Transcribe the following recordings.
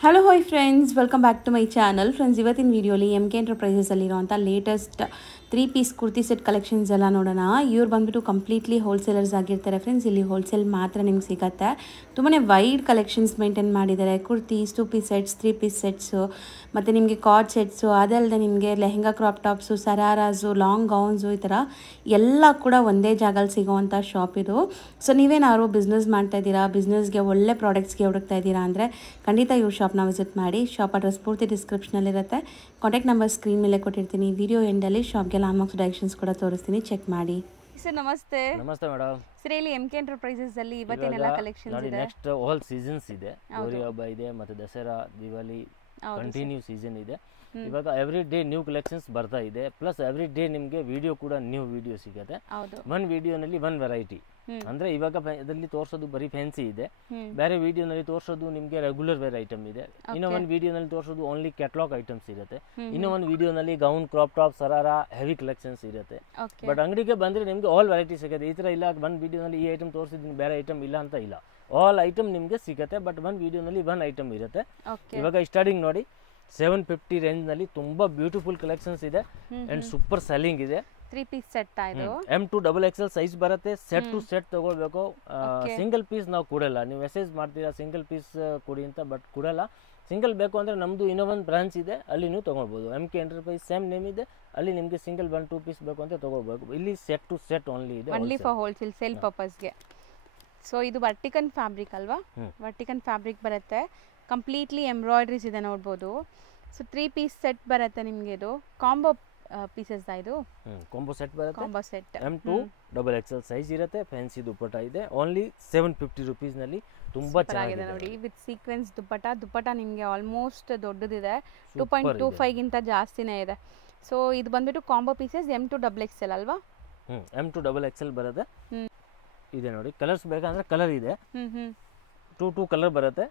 Hello hi friends, welcome back to my channel. Friends, ಇವತ್ತಿನ ವೀಡಿಯೋಲಿ M K ಎಂಟರ್ಪ್ರೈಸಸಲ್ಲಿರುವಂಥ latest 3 piece kurti set collections ಎಲ್ಲ ನೋಡೋಣ. ಇವ್ರು ಬಂದುಬಿಟ್ಟು ಕಂಪ್ಲೀಟ್ಲಿ ಹೋಲ್ಸೇಲರ್ಸ್ ಆಗಿರ್ತಾರೆ ಫ್ರೆಂಡ್ಸ್. ಇಲ್ಲಿ ಹೋಲ್ಸೇಲ್ ಮಾತ್ರ ನಿಮ್ಗೆ ಸಿಗುತ್ತೆ. ತುಂಬಾ ವೈಡ್ ಕಲೆಕ್ಷನ್ಸ್ ಮೇಂಟೈನ್ ಮಾಡಿದ್ದಾರೆ. Kurtis, 2 piece sets, 3 piece sets, ಮತ್ತು ನಿಮಗೆ ಕಾರ್ಡ್ ಸೆಟ್ಸು, ಅದಲ್ಲದೆ ನಿಮಗೆ lehenga crop tops, shararas, long gowns, ಈ ಥರ ಎಲ್ಲ ಕೂಡ ಒಂದೇ ಜಾಗದಲ್ಲಿ ಸಿಗೋವಂಥ ಶಾಪ್ ಇದು. ಸೊ ನೀವೇನಾದ್ರು ಬಿಸ್ನೆಸ್ ಮಾಡ್ತಾ ಇದ್ದೀರಾ, ಬಿಸ್ನೆಸ್ಗೆ ಒಳ್ಳೆ ಪ್ರಾಡಕ್ಟ್ಸ್ಗೆ ಹುಡುಕ್ತಾ ಇದ್ದೀರಾ ಅಂದರೆ ಖಂಡಿತ ಇವ್ರ ಶಾಪ್ನ ವಿಸಿಟ್ ಮಾಡಿ. ಶಾಪ್ ಅಡ್ರೆಸ್ ಪೂರ್ತಿ ಡಿಸ್ಕ್ರಿಪ್ಷನಲ್ಲಿರುತ್ತೆ. ಕಾಂಟ್ಯಾಕ್ಟ್ ನಂಬರ್ ಸ್ಕ್ರೀನ್ ಮೇಲೆ ಕೊಟ್ಟಿರ್ತೀನಿ. ವಿಡಿಯೋ ಎಂಡಲ್ಲಿ ಶಾಪ್ಗೆ ಲಾಂಗ್ ಡೈರೆಕ್ಷನ್ಸ್ ಕೂಡ ತೋರಿಸ್ತೀನಿ, ಚೆಕ್ ಮಾಡಿ. ಸರ್ ನಮಸ್ತೆ. ನಮಸ್ತೆ ಮೇಡಮ್. ಸರ್ ಇಲ್ಲಿ ಎಮ್ ಕೆ ಎಂಟರ್ಪ್ರೈಸಸ್ ಅಲ್ಲಿ ಇವತ್ತೇನೆಲ್ಲ ಕಲೆಕ್ಷನ್ಸ್ ಇದೆ? ನೆಕ್ಸ್ಟ್ ಆಲ್ ಸೀಸನ್ಸ್ ಇದೆ. ಗೌರಿ ಹಬ್ಬ ಇದೆ, ಮತ್ತೆ ದಸರಾ, ದಿವಾಲಿ ಕಂಟಿನ್ಯೂ ಸೀಸನ್ ಇದೆ. ಇವಾಗ ಎವ್ರಿ ಡೇ ನ್ಯೂ ಕಲೆಕ್ಷನ್ಸ್ ಬರ್ತಾ ಇದೆ. ಪ್ಲಸ್ ಎವ್ರಿ ಡೇ ನಿಮಗೆ ವಿಡಿಯೋ ಕೂಡ ನ್ಯೂ ವಿಡಿಯೋ ಸಿಗುತ್ತೆ. ಒನ್ ವಿಡಿಯೋನಲ್ಲಿ ಒನ್ ವೆರೈಟಿ. ಅಂದ್ರೆ ಇವಾಗ ಇದರಲ್ಲಿ ತೋರಿಸೋದು ಬರೀ ಫ್ಯಾನ್ಸಿ ಇದೆ, ಬೇರೆ ವಿಡಿಯೋನಲ್ಲಿ ತೋರಿಸೋದು ನಿಮಗೆ ರೆಗ್ಯುಲರ್ ವೇರ್ ಐಟಮ್ ಇದೆ. ಇನ್ನೂ ಒಂದು ವಿಡಿಯೋನಲ್ಲಿ ತೋರಿಸೋದು ಓನ್ಲಿ ಕ್ಯಾಟಲಾಗ್ ಐಟಮ್ಸ್ ಇರುತ್ತೆ. ಇನ್ನೂ ಒಂದು ವಿಡಿಯೋನಲ್ಲಿ gown, crop top, sharara, heavy collections ಇರುತ್ತೆ. ಬಟ್ ಅಂಗಡಿಗೆ ಬಂದ್ರೆ ನಿಮಗೆ ಆಲ್ ವೆರೈಟಿ ಸಿಗುತ್ತೆ. ಈ ತರ ಇಲ್ಲ ಒಂದು ವಿಡಿಯೋನಲ್ಲಿ ಈ ಐಟಮ್ ತೋರಿಸಿದ್ದೀನಿ, ಬೇರೆ ಐಟಮ್ ಇಲ್ಲ ಅಂತ ಇಲ್ಲ, ಆಲ್ ಐಟಮ್ ನಿಮಗೆ ಸಿಗುತ್ತೆ. ಬಟ್ ಒಂದು ವಿಡಿಯೋನಲ್ಲಿ ಒನ್ ಐಟಮ್ ಇರುತ್ತೆ. ಇವಾಗ ಸ್ಟಾರ್ಟಿಂಗ್ ನೋಡಿ 750 ರೇಂಜ್ ನಲ್ಲಿ ತುಂಬಾ ಬ್ಯೂಟಿಫುಲ್ ಕಲೆಕ್ಷನ್ಸ್ ಇದೆ ಅಂಡ್ ಸೂಪರ್ ಸೆಲ್ಲಿಂಗ್ ಇದೆ. 3 ಪೀಸ್ ಸೆಟ್ ಇದು M2XXL ಸೈಜ್ ಬರುತ್ತೆ. ಸೆಟ್ ಟು ಸೆಟ್ ತಗೊಳ್ಬೇಕು. ಸಿಂಗಲ್ ಪೀಸ್ ನಾವು ಕೊಡಲ್ಲ. ನೀವು ಮೆಸೇಜ್ ಮಾಡ್ತೀರಾ ಸಿಂಗಲ್ ಪೀಸ್ ಕೊಡಿ ಅಂತ, ಬಟ್ ಕೊಡಲ್ಲ. ಸಿಂಗಲ್ ಬೇಕು ಅಂದ್ರೆ ನಮ್ದು ಇನ್ನೊಂದು ಬ್ರಾಂಚ್ ಇದೆ, ಅಲ್ಲಿ ನೀವು ತಗೊಳ್ಬಹುದು. MK ಎಂಟರ್ಪ್ರೈಸ್ ಸೇಮ್ ನೇಮ್ ಇದೆ, ಅಲ್ಲಿ ನಿಮಗೆ ಸಿಂಗಲ್ 1-2 ಪೀಸ್ ಬೇಕು ಅಂತ ತಗೋಬೇಕು. ಇಲ್ಲಿ ಸೆಟ್ ಟು ಸೆಟ್ ಓನ್ಲಿ ಇದೆ, ಓನ್ಲಿ ಫಾರ್ ಹೋಲ್ಸೇಲ್ ಸೇಲ್ ಪರ್ಪಸ್ಗೆ. ಸೊ ಇದು ವರ್ಟಿಕನ್ ಫ್ಯಾಬ್ರಿಕ್ ಅಲ್ವಾ? ವರ್ಟಿಕನ್ ಫ್ಯಾಬ್ರಿಕ್ ಬರುತ್ತೆ. ಕಂಪ್ಲೀಟ್ಲಿ ಎಂಬ್ರಾಯ್ಡ್ರೀಸ್ ಇದೆ ನೋಡ್ಬೋದು. ಸೊ 3 ಪೀಸ್ ಸೆಟ್ ಬರುತ್ತೆ ನಿಮಗೆ. ಇದು ಕಾಂಬೋ ಪೀಸಸ್ ಇದು ಕಾಂಬೋ ಸೆಟ್ ಬರುತ್ತೆ. ಕಾಂಬೋ ಸೆಟ್ M2XXL ಸೈಜ್ ಇರುತ್ತೆ. ಫ್ಯಾನ್ಸಿ ದುಪ್ಪಟ್ಟ ಇದೆ. ಓನ್ಲಿ 750 ರುಪೀಸ್ ನಲ್ಲಿ ತುಂಬಾ ಚೆನ್ನಾಗಿದೆ ನೋಡಿ. ವಿತ್ ಸೀಕ್ವೆನ್ಸ್ ದುಪ್ಪಟ್ಟ ನಿಮಗೆ ಆಲ್ಮೋಸ್ಟ್ ದೊಡ್ಡದಿದೆ. 2.25 ಗಿಂತ ಜಾಸ್ತಿನೇ ಇದೆ. ಸೊ ಇದು ಬಂದ್ಬಿಟ್ಟು ಕಾಂಬೋ ಪೀಸಸ್ M2XXL ಅಲ್ವಾ? M2XXL ಬರುತ್ತೆ. ಇದೆ ನೋಡಿ. ಕಲರ್ಸ್ ಬೇಕಂದ್ರೆ ಕಲರ್ ಇದೆ. 2 ಕಲರ್ ಬರುತ್ತೆ.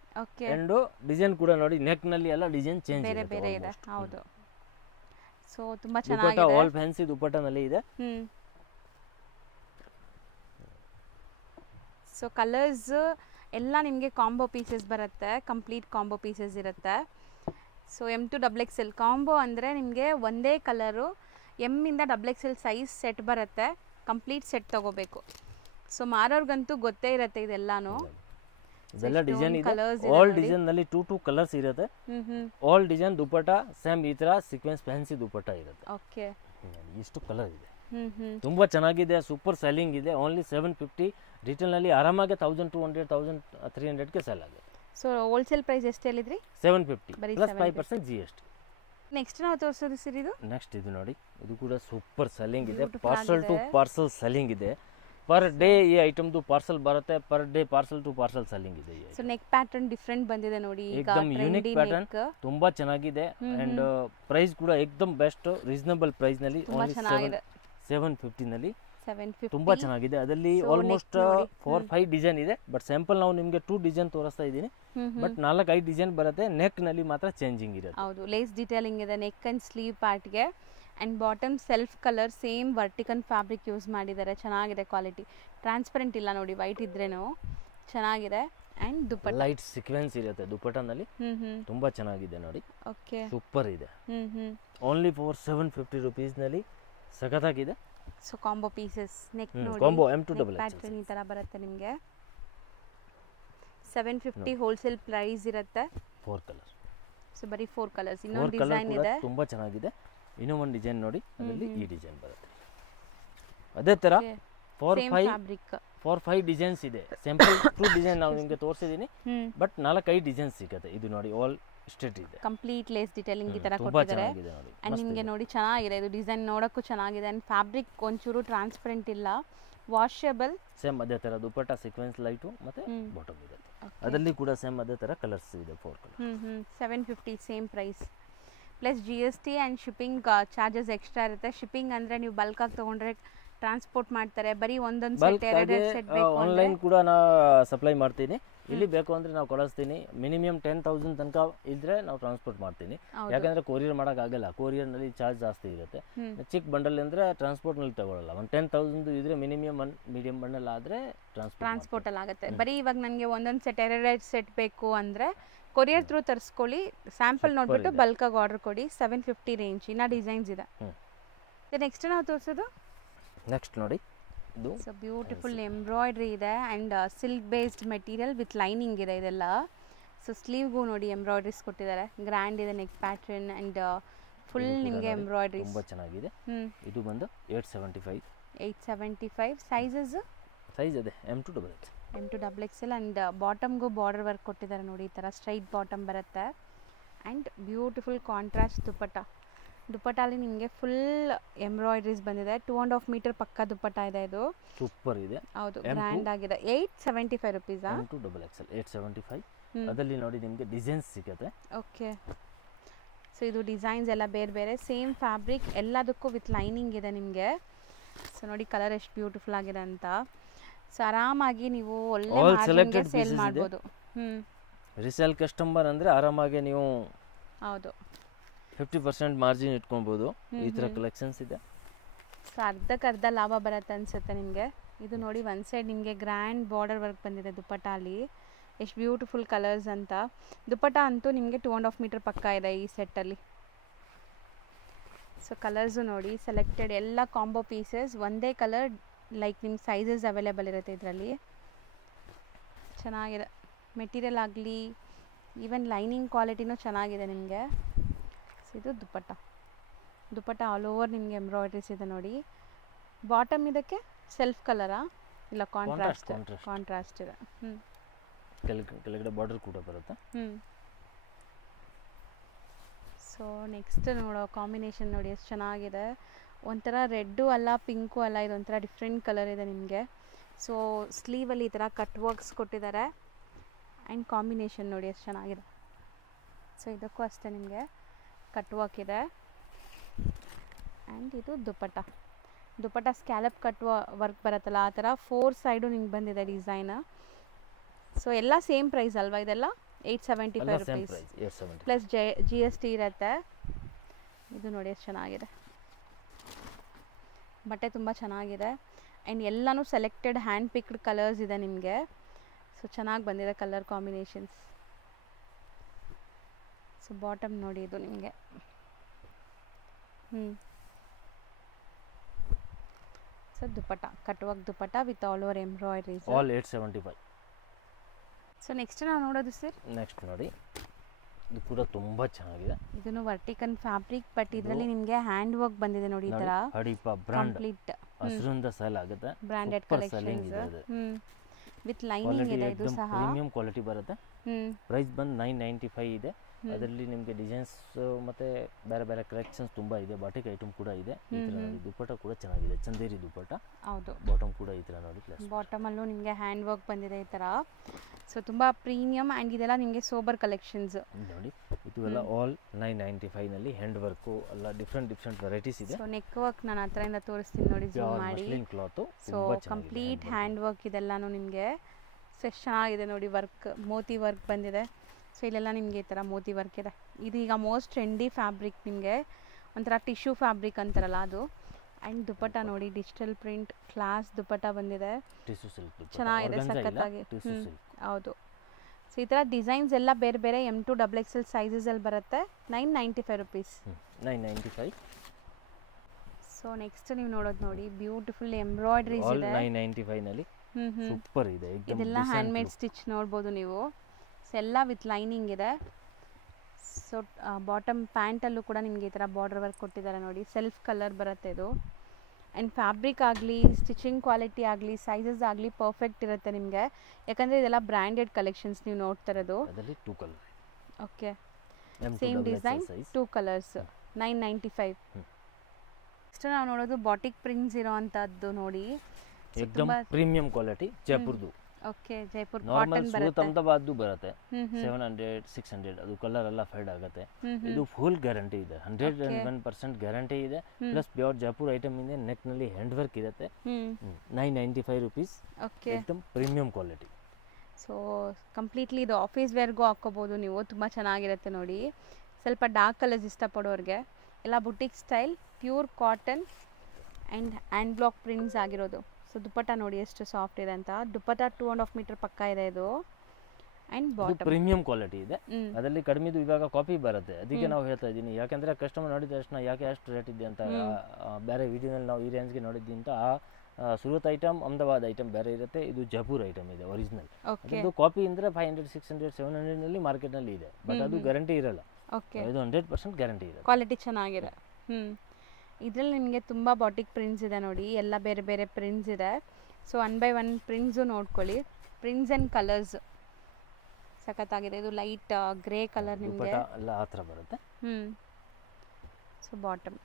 ಅಂಡ್ ಡಿಸೈನ್ ಕೂಡ ನೋಡಿ, ನೆಕ್ ನಲ್ಲಿ ಎಲ್ಲ ಡಿಸೈನ್ ಚೇಂಜ್ ಬೇರೆ ಇದೆ. ಹೌದು. ಸೊ ತುಂಬಾ ಚೆನ್ನಾಗಿದೆ. ದುಪ್ಪಟ್ಟ ಆಲ್ ಫ್ಯಾನ್ಸಿ ದುಪ್ಪಟ್ಟ ನಲ್ಲಿ ಇದೆ. ಸೊ ಕಲರ್ಸ್ ಎಲ್ಲ ನಿಮಗೆ ಕಾಂಬೋ ಪೀಸಸ್ ಬರುತ್ತೆ. ಕಂಪ್ಲೀಟ್ ಕಾಂಬೋ ಪೀಸಸ್ ಇರುತ್ತೆ. ಸೊ M2XXL ಕಾಂಬೋ ಅಂದರೆ ನಿಮಗೆ ಒಂದೇ ಕಲರು M ಇಂದ XXL ಸೈಜ್ ಸೆಟ್ ಬರುತ್ತೆ. ಕಂಪ್ಲೀಟ್ ಸೆಟ್ ತಗೋಬೇಕು. ಸೊ ಮಾರೋರ್ಗಂತೂ ಗೊತ್ತೇ ಇರುತ್ತೆ ಇದೆಲ್ಲಾನು. ಇದೆಲ್ಲ ಡಿಸೈನ್ ಇದೆ. ಆಲ್ ಡಿಸೈನ್ ನಲ್ಲಿ 2 ಕಲರ್ಸ್ ಇರುತ್ತೆ. ಆಲ್ ಡಿಸೈನ್ ದುಪ್ಪಟ್ಟ ಸೇಮ್ ಈ ತರ ಸೀಕ್ವೆನ್ಸ್ ಫ್ಯಾನ್ಸಿ ದುಪ್ಪಟ್ಟ ಇರುತ್ತೆ. ಓಕೆ. ಇಷ್ಟು ಕಲರ್ ಇದೆ. ತುಂಬಾ ಚೆನ್ನಾಗಿದೆ. ಸೂಪರ್ ಸೆಲ್ಲಿಂಗ್ ಇದೆ. ಓನ್ಲಿ 750. ರಿಟೇಲ್ ನಲ್ಲಿ ಆರಾಮಾಗಿ 1200 1300 ಗೆ ಸೆಲ್ ಆಗುತ್ತೆ. ಸೊ ಹೋಲ್ಸೇಲ್ ಪ್ರೈಸ್ ಎಷ್ಟು ಹೇಳಿದ್ರಿ? 750 ಪ್ಲಸ್ 5% GST. ನೆಕ್ಸ್ಟ್ ನಾವು ತೋರಿಸೋದು ಸರ್ ಇದು. ನೆಕ್ಸ್ಟ್ ಇದು ನೋಡಿ. ಇದು ಕೂಡ ಸೂಪರ್ ಸೆಲ್ಲಿಂಗ್ ಇದೆ. ಪಾರ್ಸಲ್ ಟು ಪಾರ್ಸಲ್ ಸೆಲ್ಲಿಂಗ್ ಇದೆ. ಪರ್ ಡೇ ಈ ಐಟಮ್ದು ಪಾರ್ಸಲ್ ಬರುತ್ತೆ. Per day parcel to parcel selling ಇದೆ. ಸೊ ನೆಕ್ ಪ್ಯಾಟರ್ನ್ ಡಿಫರೆಂಟ್ ಬಂದಿದೆ ನೋಡಿ. ಏಕದಮ್ ಯೂನಿಕ್ ಪ್ಯಾಟರ್ನ್, ತುಂಬಾ ಚೆನ್ನಾಗಿದೆ. ಅಂಡ್ ಪ್ರೈಸ್ ಕೂಡ ಏಕದಮ್ ಬೆಸ್ಟ್ ರೀಸನಬಲ್ ಪ್ರೈಸ್ ನಲ್ಲಿ. ಓನ್ಲಿ 750 ನಲ್ಲಿ ತುಂಬಾ ಚೆನ್ನಾಗಿದೆ. ಅದರಲ್ಲಿ ಆಲ್ಮೋಸ್ಟ್ 4-5 ಡಿಸೈನ್ ಇದೆ. ಬಟ್ ಸ್ಯಾಂಪಲ್ ನಾವು ನಿಮಗೆ 2 ಡಿಸೈನ್ ತೋರಿಸ್ತಾ ಇದ್ದೀನಿ. ಬಟ್ 4-5 ಡಿಸೈನ್ ಬರುತ್ತೆ. ನೆಕ್ ನಲ್ಲಿ ಮಾತ್ರ ಚೇಂಜಿಂಗ್ ಇರುತ್ತೆ. ಹೌದು, ಲೇಸ್ ಡಿಟೇಲಿಂಗ್ ಇದೆ ನೆಕ್ ಅಂಡ್ ಸ್ಲೀವ್ ಪಾರ್ಟ್ ಗೆ. And bottom self colour same vertican fabric use ಮಾಡಿದ್ದಾರೆ. ಚೆನ್ನಾಗಿದೆ ಕ್ವಾಲಿಟಿ. ಟ್ರಾನ್ಸ್ಪರೆಂಟ್ ಇಲ್ಲ ನೋಡಿ, ವೈಟ್ ಇದ್ರೇನು ಚೆನ್ನಾಗಿದೆ. ಅಂಡ್ ದುಪ್ಪಟ್ಟ ಲೈಟ್ ಸೀಕ್ವೆನ್ಸ್ ಇರುತ್ತೆ ದುಪ್ಪಟ್ಟನಲ್ಲಿ. ತುಂಬಾ ಚೆನ್ನಾಗಿದೆ ನೋಡಿ. ಓಕೆ, ಸೂಪರ್ ಇದೆ. ಓನ್ಲಿ ಫಾರ್ 750 ರುಪೀಸ್ ನಲ್ಲಿ ಸಖತ್ತಾಗಿದೆ. ಸೊ ಕಾಂಬೋ ಪೀಸಸ್ ನೆಕ್ ನೋಡಿ, ಕಾಂಬೋ M2XXL ಪ್ಯಾಟರ್ನ್ ಈ ತರ ಬರುತ್ತೆ ನಿಮಗೆ. 750 ಹೋಲ್ಸೇಲ್ ಪ್ರೈಸ್ ಇರುತ್ತೆ. 4 ಕಲರ್. ಸೊ ಬರೀ 4 ಕಲರ್ಸ್. ಇನ್ನೊಂದು ಡಿಸೈನ್ ಇದೆ ತುಂಬಾ ಚೆನ್ನಾಗಿದೆ. ಇನ್ನೂ ಒಂದು ಡಿಸೈನ್ ನೋಡಿ, ಅದರಲ್ಲಿ ಈ ಡಿಸೈನ್ ಬರುತ್ತೆ. ಅದೇ ತರ 4-5 ಡಿಸೈನ್ಸ್ ಇದೆ. ಸಿಂಪಲ್ 2 ಡಿಸೈನ್ ನಾವು ನಿಮಗೆ ತೋರಿಸಿದೀನಿ. ಬಟ್ 4-5 ಡಿಸೈನ್ಸ್ ಸಿಗುತ್ತೆ. ಇದು ನೋಡಿ ಆಲ್ ಸ್ಟ್ರೇಟ್ ಇದೆ. ಕಂಪ್ಲೀಟ್ ಲೇಸ್ ಡಿಟೇಲಿಂಗ್ ಈ ತರ ಕೊಟ್ಟಿದ್ದಾರೆ. ಅಂಡ್ ನಿಮಗೆ ನೋಡಿ ಚೆನ್ನಾಗಿದೆ. ಇದು ಡಿಸೈನ್ ನೋಡಕ್ಕೂ ಚೆನ್ನಾಗಿದೆ. ಅಂಡ್ ಫ್ಯಾಬ್ರಿಕ್ ಒಂಚೂರು ಟ್ರಾನ್ಸ್ಪರೆಂಟ್ ಇಲ್ಲ, ವಾಷಬಲ್. ಸೇಮ್ ಅದೇ ತರ ದುಪ್ಪಟ್ಟ ಸೀಕ್ವೆನ್ಸ್ ಲೈಟು ಮತ್ತೆ ಬಾಟಮ್ ಇದೆ. ಅದರಲ್ಲಿ ಕೂಡ ಸೇಮ್ ಅದೇ ತರ ಕಲರ್ಸ್ ಇದೆ. 4 colour. 750 same price plus GST and shipping charges extra ಇರುತ್ತೆ. ಶಿಪ್ಪಿಂಗ್ ಅಂದ್ರೆ ನೀವು ಬಲ್ಕ್ ಆಗಿ ತಗೊಂಡ್ರೆ ಟ್ರಾನ್ಸ್ಪೋರ್ಟ್ ಮಾಡ್ತಾರೆ. ಬರೀ ಒಂದೊಂದು ಸೆಟ್ ಎರಡು ಸೆಟ್ ಬೇಕು. ಆನ್ಲೈನ್ ಕೂಡ ನಾ ಸಪ್ಲೈ ಮಾಡ್ತೀನಿ. ಇಲ್ಲಿ ಬೇಕು ಅಂದ್ರೆ ನಾವು ಕಳಿಸ್ತೀನಿ. ಮಿನಿಮಮ್ 10,000 ತನಕ ಇದ್ರೆ ನಾವು ಟ್ರಾನ್ಸ್ಪೋರ್ಟ್ ಮಾಡ್ತೀನಿ. ಯಾಕಂದ್ರೆ ಕೊರಿಯರ್ ಮಾಡಕ್ ಆಗಲ್ಲ. ಕೊರಿಯರ್ ನಲ್ಲಿ ಚಾರ್ಜ್ ಜಾಸ್ತಿ ಇರುತ್ತೆ. ಚಿಕ್ಕ ಬಂಡಲ್ ಅಂದ್ರೆ ಟ್ರಾನ್ಸ್ಪೋರ್ಟ್ ನಲ್ಲಿ ತಗೊಳ್ಳಲ್ಲ. 10,000 ಇದ್ರೆ ಮಿನಿಮಮ್ ಮೀಡಿಯಂ ಬಂಡಲ್ ಆದ್ರೆ ಟ್ರಾನ್ಸ್ಪೋರ್ಟ್ ಅಲ್ಲಿ ಆಗುತ್ತೆ. ಬರೀ ಇವಾಗ ನನಗೆ ಒಂದೊಂದು ಸೆಟ್ ಎರಡು ಸೆಟ್ ಬೇಕು ಅಂದ್ರೆ ಕೊರಿಯರ್ ಥ್ರೂ ತರಿಸ್ಕೊಳ್ಳಿ, ಸ್ಯಾಂಪಲ್ ನೋಡಿಬಿಟ್ಟು ಬಲ್ಕಾಗಿ ಆರ್ಡರ್ ಕೊಡಿ. 750 ರೇಂಜ್. ಇನ್ನೂ ಡಿಸೈನ್ಸ್ ಇದೆ. ನೆಕ್ಸ್ಟ್ ನಾವು ತೋರಿಸೋದು ನೆಕ್ಸ್ಟ್ ನೋಡಿ, ಇದು ಸೊ ಬ್ಯೂಟಿಫುಲ್ ಎಂಬ್ರಾಯ್ಡ್ರಿ ಇದೆ and silk based material with lining ಇದೆ ಇದೆಲ್ಲ. ಸೊ ಸ್ಲೀವ್ಗೂ ನೋಡಿ ಎಂಬ್ರಾಯ್ಡ್ರೀಸ್ ಕೊಟ್ಟಿದ್ದಾರೆ, ಗ್ರ್ಯಾಂಡ್ ಇದೆ ನೆಕ್ ಪ್ಯಾಟ್ರನ್ ಆ್ಯಂಡ್ ಫುಲ್ ನಿಮಗೆ ಎಂಬ್ರಾಯ್ಡ್ರೀಸ್ ತುಂಬ ಚೆನ್ನಾಗಿದೆ. ಇದು ಬಂದು 875 ಸೈಜಸ್ ಸೈಜ್ ಇದೆ M2XX M2XXL and ಬಾಟಮ್ಗೂ border work ಕೊಟ್ಟಿದ್ದಾರೆ ನೋಡಿ, ಈ ಥರ ಸ್ಟ್ರೈಟ್ ಬಾಟಮ್ ಬರುತ್ತೆ ಆ್ಯಂಡ್ ಬ್ಯೂಟಿಫುಲ್ ಕಾಂಟ್ರಾಸ್ಟ್ ದುಪ್ಪಟ್ಟಾಲಿ ನಿಮಗೆ ಫುಲ್ ಎಂಬ್ರಾಯ್ಡ್ರೀಸ್ ಬಂದಿದೆ. 2.5 ಮೀಟರ್ ಪಕ್ಕ ದುಪ್ಪಟ್ಟ ಇದೆ, ಇದು ಸೂಪರ್ ಇದೆ. ಹೌದು, ಗ್ರ್ಯಾಂಡ್ ಆಗಿದೆ. 875 ರುಪೀಸಾ? M2XXL 875. ಅದರಲ್ಲಿ ನೋಡಿ ನಿಮಗೆ ಡಿಸೈನ್ಸ್ ಸಿಗುತ್ತೆ. ಓಕೆ, ಸೊ ಇದು ಡಿಸೈನ್ಸ್ ಎಲ್ಲ ಬೇರೆ ಬೇರೆ, ಸೇಮ್ ಫ್ಯಾಬ್ರಿಕ್, ಎಲ್ಲದಕ್ಕೂ ವಿತ್ ಲೈನಿಂಗ್ ಇದೆ ನಿಮಗೆ. ಸೊ ನೋಡಿ ಕಲರ್ ಎಷ್ಟು ಬ್ಯೂಟಿಫುಲ್ ಆಗಿದೆ ಅಂತ. ಸೊ ಆರಾಮಾಗಿ ನೀವು ಒಳ್ಳೆ ಮಾರ್ಜಿನ್ಗೆ ಸೇಲ್ ಮಾಡ್ಬೋದು. ರಿಸೇಲ್ ಕಸ್ಟಮರ್ ಅಂದರೆ ಆರಾಮಾಗಿ ನೀವು ಹೌದು 50% ಮಾರ್ಜಿನ್ ಇಟ್ಕೊಬೋದು. ಈ ಥರ ಕಲೆಕ್ಷನ್ಸ್ ಇದೆ. ಸೊ ಅರ್ಧಕ್ಕರ್ಧ ಲಾಭ ಬರುತ್ತೆ ಅನಿಸುತ್ತೆ ನಿಮಗೆ. ಇದು ನೋಡಿ ಒನ್ ಸೈಡ್ ನಿಮಗೆ ಗ್ರ್ಯಾಂಡ್ ಬಾರ್ಡರ್ ವರ್ಕ್ ಬಂದಿದೆ ದುಪ್ಪಟ್ಟಾಲಿ, ಎಷ್ಟು ಬ್ಯೂಟಿಫುಲ್ ಕಲರ್ಸ್ ಅಂತ. ದುಪ್ಪಟ್ಟ ಅಂತೂ ನಿಮಗೆ 2.5 ಮೀಟರ್ ಪಕ್ಕ ಇದೆ ಈ ಸೆಟ್ಟಲ್ಲಿ. ಸೊ ಕಲರ್ಸು ನೋಡಿ ಸೆಲೆಕ್ಟೆಡ್ ಎಲ್ಲ ಕಾಂಬೋ ಪೀಸಸ್, ಒಂದೇ ಕಲರ್ ಲೈಕ್ ನಿಮ್ಮ ಸೈಜಸ್ ಅವೈಲೇಬಲ್ ಇರುತ್ತೆ ಇದರಲ್ಲಿ. ಚೆನ್ನಾಗಿದೆ ಮೆಟೀರಿಯಲ್ ಆಗಲಿ, ಈವನ್ ಲೈನಿಂಗ್ ಕ್ವಾಲಿಟಿನೂ ಚೆನ್ನಾಗಿದೆ ನಿಮಗೆ. ಸೊ ಇದು ದುಪ್ಪಟ್ಟ ಆಲ್ ಓವರ್ ನಿಮಗೆ ಎಂಬ್ರಾಯ್ಡ್ರೀಸ್ ಇದೆ ನೋಡಿ. ಬಾಟಮ್ ಇದಕ್ಕೆ ಸೆಲ್ಫ್ ಕಲರಾ ಇಲ್ಲ ಕಾಂಟ್ರಾಸ್ಟ್ ಇದೆ. ಕೆಳಗಡೆ ಬಾರ್ಡರ್ ಕೂಡ ಬರುತ್ತೆ. ಸೊ ನೆಕ್ಸ್ಟ್ ನೋಡೋ ಕಾಂಬಿನೇಷನ್ ನೋಡಿ ಎಷ್ಟು ಚೆನ್ನಾಗಿದೆ. ಒಂಥರ ರೆಡ್ಡು ಅಲ್ಲ ಪಿಂಕು ಅಲ್ಲ, ಇದೊಂಥರ ಡಿಫ್ರೆಂಟ್ ಕಲರ್ ಇದೆ ನಿಮಗೆ. ಸೊ ಸ್ಲೀವಲ್ಲಿ ಈ ಥರ ಕಟ್ ವರ್ಕ್ಸ್ ಕೊಟ್ಟಿದ್ದಾರೆ ಆ್ಯಂಡ್ ಕಾಂಬಿನೇಷನ್ ನೋಡಿ ಎಷ್ಟು ಚೆನ್ನಾಗಿದೆ. ಸೊ ಇದಕ್ಕೂ ಅಷ್ಟೇ ನಿಮಗೆ ಕಟ್ ವರ್ಕ್ ಇದೆ ಆ್ಯಂಡ್ ಇದು ದುಪ್ಪಟ್ಟ ಸ್ಕ್ಯಾಲಪ್ ಕಟ್ ವರ್ಕ್ ಬರುತ್ತಲ್ಲ ಆ ಥರ 4 ಸೈಡು ನಿಮ್ಗೆ ಬಂದಿದೆ ಡಿಸೈನ್. ಸೊ ಎಲ್ಲ ಸೇಮ್ ಪ್ರೈಸ್ ಅಲ್ವಾ ಇದೆಲ್ಲ? 875 ರುಪೀಸ್ ಪ್ಲಸ್ GST ಇರುತ್ತೆ. ಇದು ನೋಡಿ ಎಷ್ಟು ಚೆನ್ನಾಗಿದೆ, ಬಟ್ಟೆ ತುಂಬ ಚೆನ್ನಾಗಿದೆ ಆ್ಯಂಡ್ ಎಲ್ಲನೂ ಸೆಲೆಕ್ಟೆಡ್ ಹ್ಯಾಂಡ್ ಪಿಕ್ಡ್ ಕಲರ್ಸ್ ಇದೆ ನಿಮಗೆ. ಸೊ ಚೆನ್ನಾಗಿ ಬಂದಿದೆ ಕಲರ್ ಕಾಂಬಿನೇಷನ್ಸ್. ಸೊ ಬಾಟಮ್ ನೋಡಿ ಇದು ನಿಮಗೆ so dupatta cut work dupatta with all over embroideries, all 875. So next ನಾವು ನೋಡೋದು ಸರ್, ನೆಕ್ಸ್ಟ್ ನೋಡಿ ಇದು ಕೂಡ ತುಂಬ ಚೆನ್ನಾಗಿದೆ. ಇದನ್ನು ವರ್ಟಿಕಲ್ ಫ್ಯಾಬ್ರಿಕ್ ಬಟ್ ಇದರಲ್ಲಿ ನಿಮಗೆ ಹ್ಯಾಂಡ್ ವರ್ಕ್ ಬಂದಿದೆ ನೋಡಿ, ಈ ತರ ಹಡಿಪ ಬ್ರಾಂಡ್ ಕಂಪ್ಲೀಟ್ ಹಸಿರಿಂದ ಸೇಲ್ ಆಗುತ್ತೆ. ಬ್ರಾಂಡೆಡ್ ಕಲೆಕ್ಷನ್ಸ್ ವಿತ್ ಲೈನಿಂಗ್ ಇದೆ. ಇದು ಸಹ ಪ್ರೀಮಿಯಂ ಕ್ವಾಲಿಟಿ ಬರುತ್ತೆ. ಪ್ರೈಸ್ ಬಂದು 995 ಇದೆ. ಅದರಲ್ಲಿ ನಿಮಗೆ ಡಿಸೈನ್ಸ್ ಮತ್ತೆ ಬೇರೆ ಬೇರೆ ಕಲೆಕ್ಷನ್ಸ್ ತುಂಬಾ ಇದೆ. ಬಾಟಿಕ್ ಐಟಮ್ ಕೂಡ ಇದೆ. ಈ ತರ ನೋಡಿ ದುಪ್ಪಟ್ಟ ಕೂಡ ಚೆನ್ನಾಗಿದೆ, ಚಂದೇರಿ ದುಪ್ಪಟ್ಟ. ಹೌದು, ಬಾಟಮ್ ಕೂಡ ಈ ತರ ನೋಡಿ, ಪ್ಲಸ್ ಬಾಟಮ್ ಅಲ್ಲೂ ನಿಮಗೆ ಹ್ಯಾಂಡ್ ವರ್ಕ್ ಬಂದಿದೆ ಈ ತರ. ಸೊ ತುಂಬಾ ಪ್ರೀಮಿಯಂ ಆ್ಯಂಡ್ ಇದೆಲ್ಲ ನಿಮಗೆ ಸೋಬರ್ ಕಲೆಕ್ಷನ್ಸ್ ನೋಡಿ. ಇದು ಎಲ್ಲ ಆಲ್ 995 ನಲ್ಲಿ ಹ್ಯಾಂಡ್ ವರ್ಕ್ ಎಲ್ಲ ಡಿಫ್ರೆಂಟ್ ವೆರೈಟೀಸ್ ಇದೆ. ಸೊ ನೆಕ್ ವರ್ಕ್ ನಾನು ಹತ್ರದಿಂದ ತೋರಿಸ್ತೀನಿ ನೋಡಿ, ಜೂಮ್ ಮಾಡಿ. Cloth so complete hand work ಇದೆಲ್ಲಾನು ನಿಮಗೆ. ಸೊ ಎಷ್ಟು ಚೆನ್ನಾಗಿದೆ ನೋಡಿ, ವರ್ಕ್ ಮೋತಿ ವರ್ಕ್ ಬಂದಿದೆ. ಸೊ ಇಲ್ಲೆಲ್ಲ ನಿಮಗೆ ಈ ಥರ ಮೋತಿ ವರ್ಕ್ ಇದೆ. ಇದೀಗ ಮೋಸ್ಟ್ ಟ್ರೆಂಡಿ ಫ್ಯಾಬ್ರಿಕ್, ನಿಮಗೆ ಒಂಥರ ಟಿಶ್ಯೂ ಫ್ಯಾಬ್ರಿಕ್ ಅಂತಾರಲ್ಲ ಅದು. ಆ್ಯಂಡ್ ದುಪ್ಪಟ್ಟ ನೋಡಿ, ಡಿಜಿಟಲ್ ಪ್ರಿಂಟ್ ಕ್ಲಾಸ್ ದುಪ್ಪಟ್ಟ ಬಂದಿದೆ, ಚೆನ್ನಾಗಿದೆ ಸಖತ್ತಾಗಿ. ಹೌದು. ಸೊ ಈ ಥರ ಡಿಸೈನ್ಸ್ ಎಲ್ಲ ಬೇರೆ ಬೇರೆ M2XXL ಸೈಜಸಲ್ಲಿ ಬರುತ್ತೆ. 995 ರುಪೀಸ್. 995. ಸೊ ನೆಕ್ಸ್ಟ್ ನೀವು ನೋಡೋದು ನೋಡಿ, ಬ್ಯೂಟಿಫುಲ್ ಎಂಬ್ರಾಯ್ಡ್ರೀಸ್ ಇದೆ 995 ನಲ್ಲಿ. ಸೂಪರ್ ಇದೆ, ಇದೆಲ್ಲ ಹ್ಯಾಂಡ್ ಮೇಡ್ ಸ್ಟಿಚ್ ನೋಡ್ಬೋದು ನೀವು. ಸೊ ಎಲ್ಲ ವಿತ್ ಲೈನಿಂಗ್ ಇದೆ. ಸೊ ಬಾಟಮ್ ಪ್ಯಾಂಟಲ್ಲೂ ಕೂಡ ನಿಮಗೆ ಈ ಥರ ಬಾರ್ಡರ್ ವರ್ಕ್ ಕೊಟ್ಟಿದ್ದಾರೆ ನೋಡಿ, ಸೆಲ್ಫ್ ಕಲರ್ ಬರುತ್ತೆ ಇದು. ಆ್ಯಂಡ್ ಫ್ಯಾಬ್ರಿಕ್ ಆಗಲಿ, ಸ್ಟಿಚಿಂಗ್ ಕ್ವಾಲಿಟಿ ಆಗಲಿ, ಸೈಜಸ್ ಆಗಲಿ ಪರ್ಫೆಕ್ಟ್ ಇರುತ್ತೆ ನಿಮಗೆ. ಯಾಕಂದರೆ ಇದೆಲ್ಲ ಬ್ರ್ಯಾಂಡೆಡ್ ಕಲೆಕ್ಷನ್ಸ್ ನೀವು ನೋಡ್ತಾ ಇರೋದು. Okay, same design 2 colours 995. Next ನಾವು ನೋಡೋದು ಬಾಟಿಕ್ ಪ್ರಿಂಟ್ಸ್ ಇರೋ ಅಂಥದ್ದು ನೋಡಿ, ಪ್ರೀಮಿಯಂ ಕ್ವಾಲಿಟಿ ಜೈಪುರ್ದು. ಓಕೆ, ಜೈಪುರ್ ಕಾಟನ್ ಬರುತ್ತೆ. ಅಹಮದಾಬಾದ್ ಬರುತ್ತೆ 700 600. ಅದು ಕಲರ್ ಎಲ್ಲ ಫೇಡ್ ಆಗುತ್ತೆ. ಇದು ಫುಲ್ ಗ್ಯಾರಂಟಿ ಇದೆ, 101% ಗ್ಯಾರಂಟಿ ಇದೆ. ಪ್ಲಸ್ ಪ್ಯೂರ್ ಜೈಪುರ್ ಐಟಮ್ ಇದೆ. ನೆಕ್ ನಲ್ಲಿ ಹ್ಯಾಂಡ್ ವರ್ಕ್ ಇರುತ್ತೆ. 995 ರುಪೀಸ್. ಏಕದಮ್ ಪ್ರೀಮಿಯಂ ಕ್ವಾಲಿಟಿ. ಸೊ ಕಂಪ್ಲೀಟ್ಲಿ ಇದು ಆಫೀಸ್ ವೇರ್ಗೂ ಹಾಕೋಬಹುದು ನೀವು, ತುಂಬ ಚೆನ್ನಾಗಿರುತ್ತೆ ನೋಡಿ. ಸ್ವಲ್ಪ ಡಾರ್ಕ್ ಕಲರ್ಸ್ ಇಷ್ಟಪಡೋರಿಗೆ ಎಲ್ಲ boutique style, pure cotton and hand block prints ಆಗಿರೋದು. ಸೊ ದುಪ್ಪಟ್ಟ ನೋಡಿ ಎಷ್ಟು ಸಾಫ್ಟ್ ಇದೆ ಅಂತ. ದುಪ್ಪಟ್ಟ 2.5 ಮೀಟರ್ ಪಕ್ಕ ಇದೆ ಇದು. ಆ್ಯಂಡ್ ಬಾಟಮ್ ಪ್ರೀಮಿಯಂ ಕ್ವಾಲಿಟಿ ಇದೆ. ಅದರಲ್ಲಿ ಕಡಿಮೆದು ಇವಾಗ ಕಾಪಿ ಬರುತ್ತೆ, ಅದಕ್ಕೆ ನಾವು ಹೇಳ್ತಾ ಇದ್ದೀನಿ. ಯಾಕಂದರೆ ಕಸ್ಟಮರ್ ನೋಡಿದ ತಕ್ಷಣ ಯಾಕೆ ಅಷ್ಟು ರೇಟ್ ಇದೆ ಅಂತ, ಬೇರೆ ವಿಡಿಯೋನಲ್ಲಿ ನಾವು ಈ ರೇಂಜ್ಗೆ ನೋಡಿದ್ದಿಂತ ಸೂರತ್ ಐಟಮ್, ಅಹಮದಾಬಾದ್ ಐಟಮ್ ಬೇರೆ ಇರುತ್ತೆ, ಇದು ಜೈಪುರ್ ಐಟಮ್ ಇದೆ ಒರಿಜಿನಲ್. ಅದು ಕಾಪಿ ಅಂದರೆ 500, 600, 700ನಲ್ಲಿ ಮಾರ್ಕೆಟ್ನಲ್ಲಿ ಇದೆ, ಬಟ್ ಅದು ಗ್ಯಾರಂಟಿ ಇರಲ್ಲ. ಇದು 100% ಗ್ಯಾರಂಟಿ ಇದೆ, ಕ್ವಾಲಿಟಿ ಚೆನ್ನಾಗಿದೆ. ಇದರಲ್ಲಿ ನಿಮಗೆ ತುಂಬ ಬಾಟಿಕ್ ಪ್ರಿಂಟ್ಸ್ ಇದೆ ನೋಡಿ, ಎಲ್ಲ ಬೇರೆ ಬೇರೆ ಪ್ರಿಂಟ್ಸ್ ಇದೆ. ಸೊ 1 by 1 ಪ್ರಿಂಟ್ಸು ನೋಡ್ಕೊಳ್ಳಿ. ಪ್ರಿಂಟ್ಸ್ ಆ್ಯಂಡ್ ಕಲರ್ಸ್ ಸಖತ್ತಾಗಿದೆ. ಇದು ಲೈಟ್ ಗ್ರೇ ಕಲರ್ ನಿಮಗೆ ಎಲ್ಲ ಆ ಥರ ಬರುತ್ತೆ. ಸೊ ಬಾಟಮ್,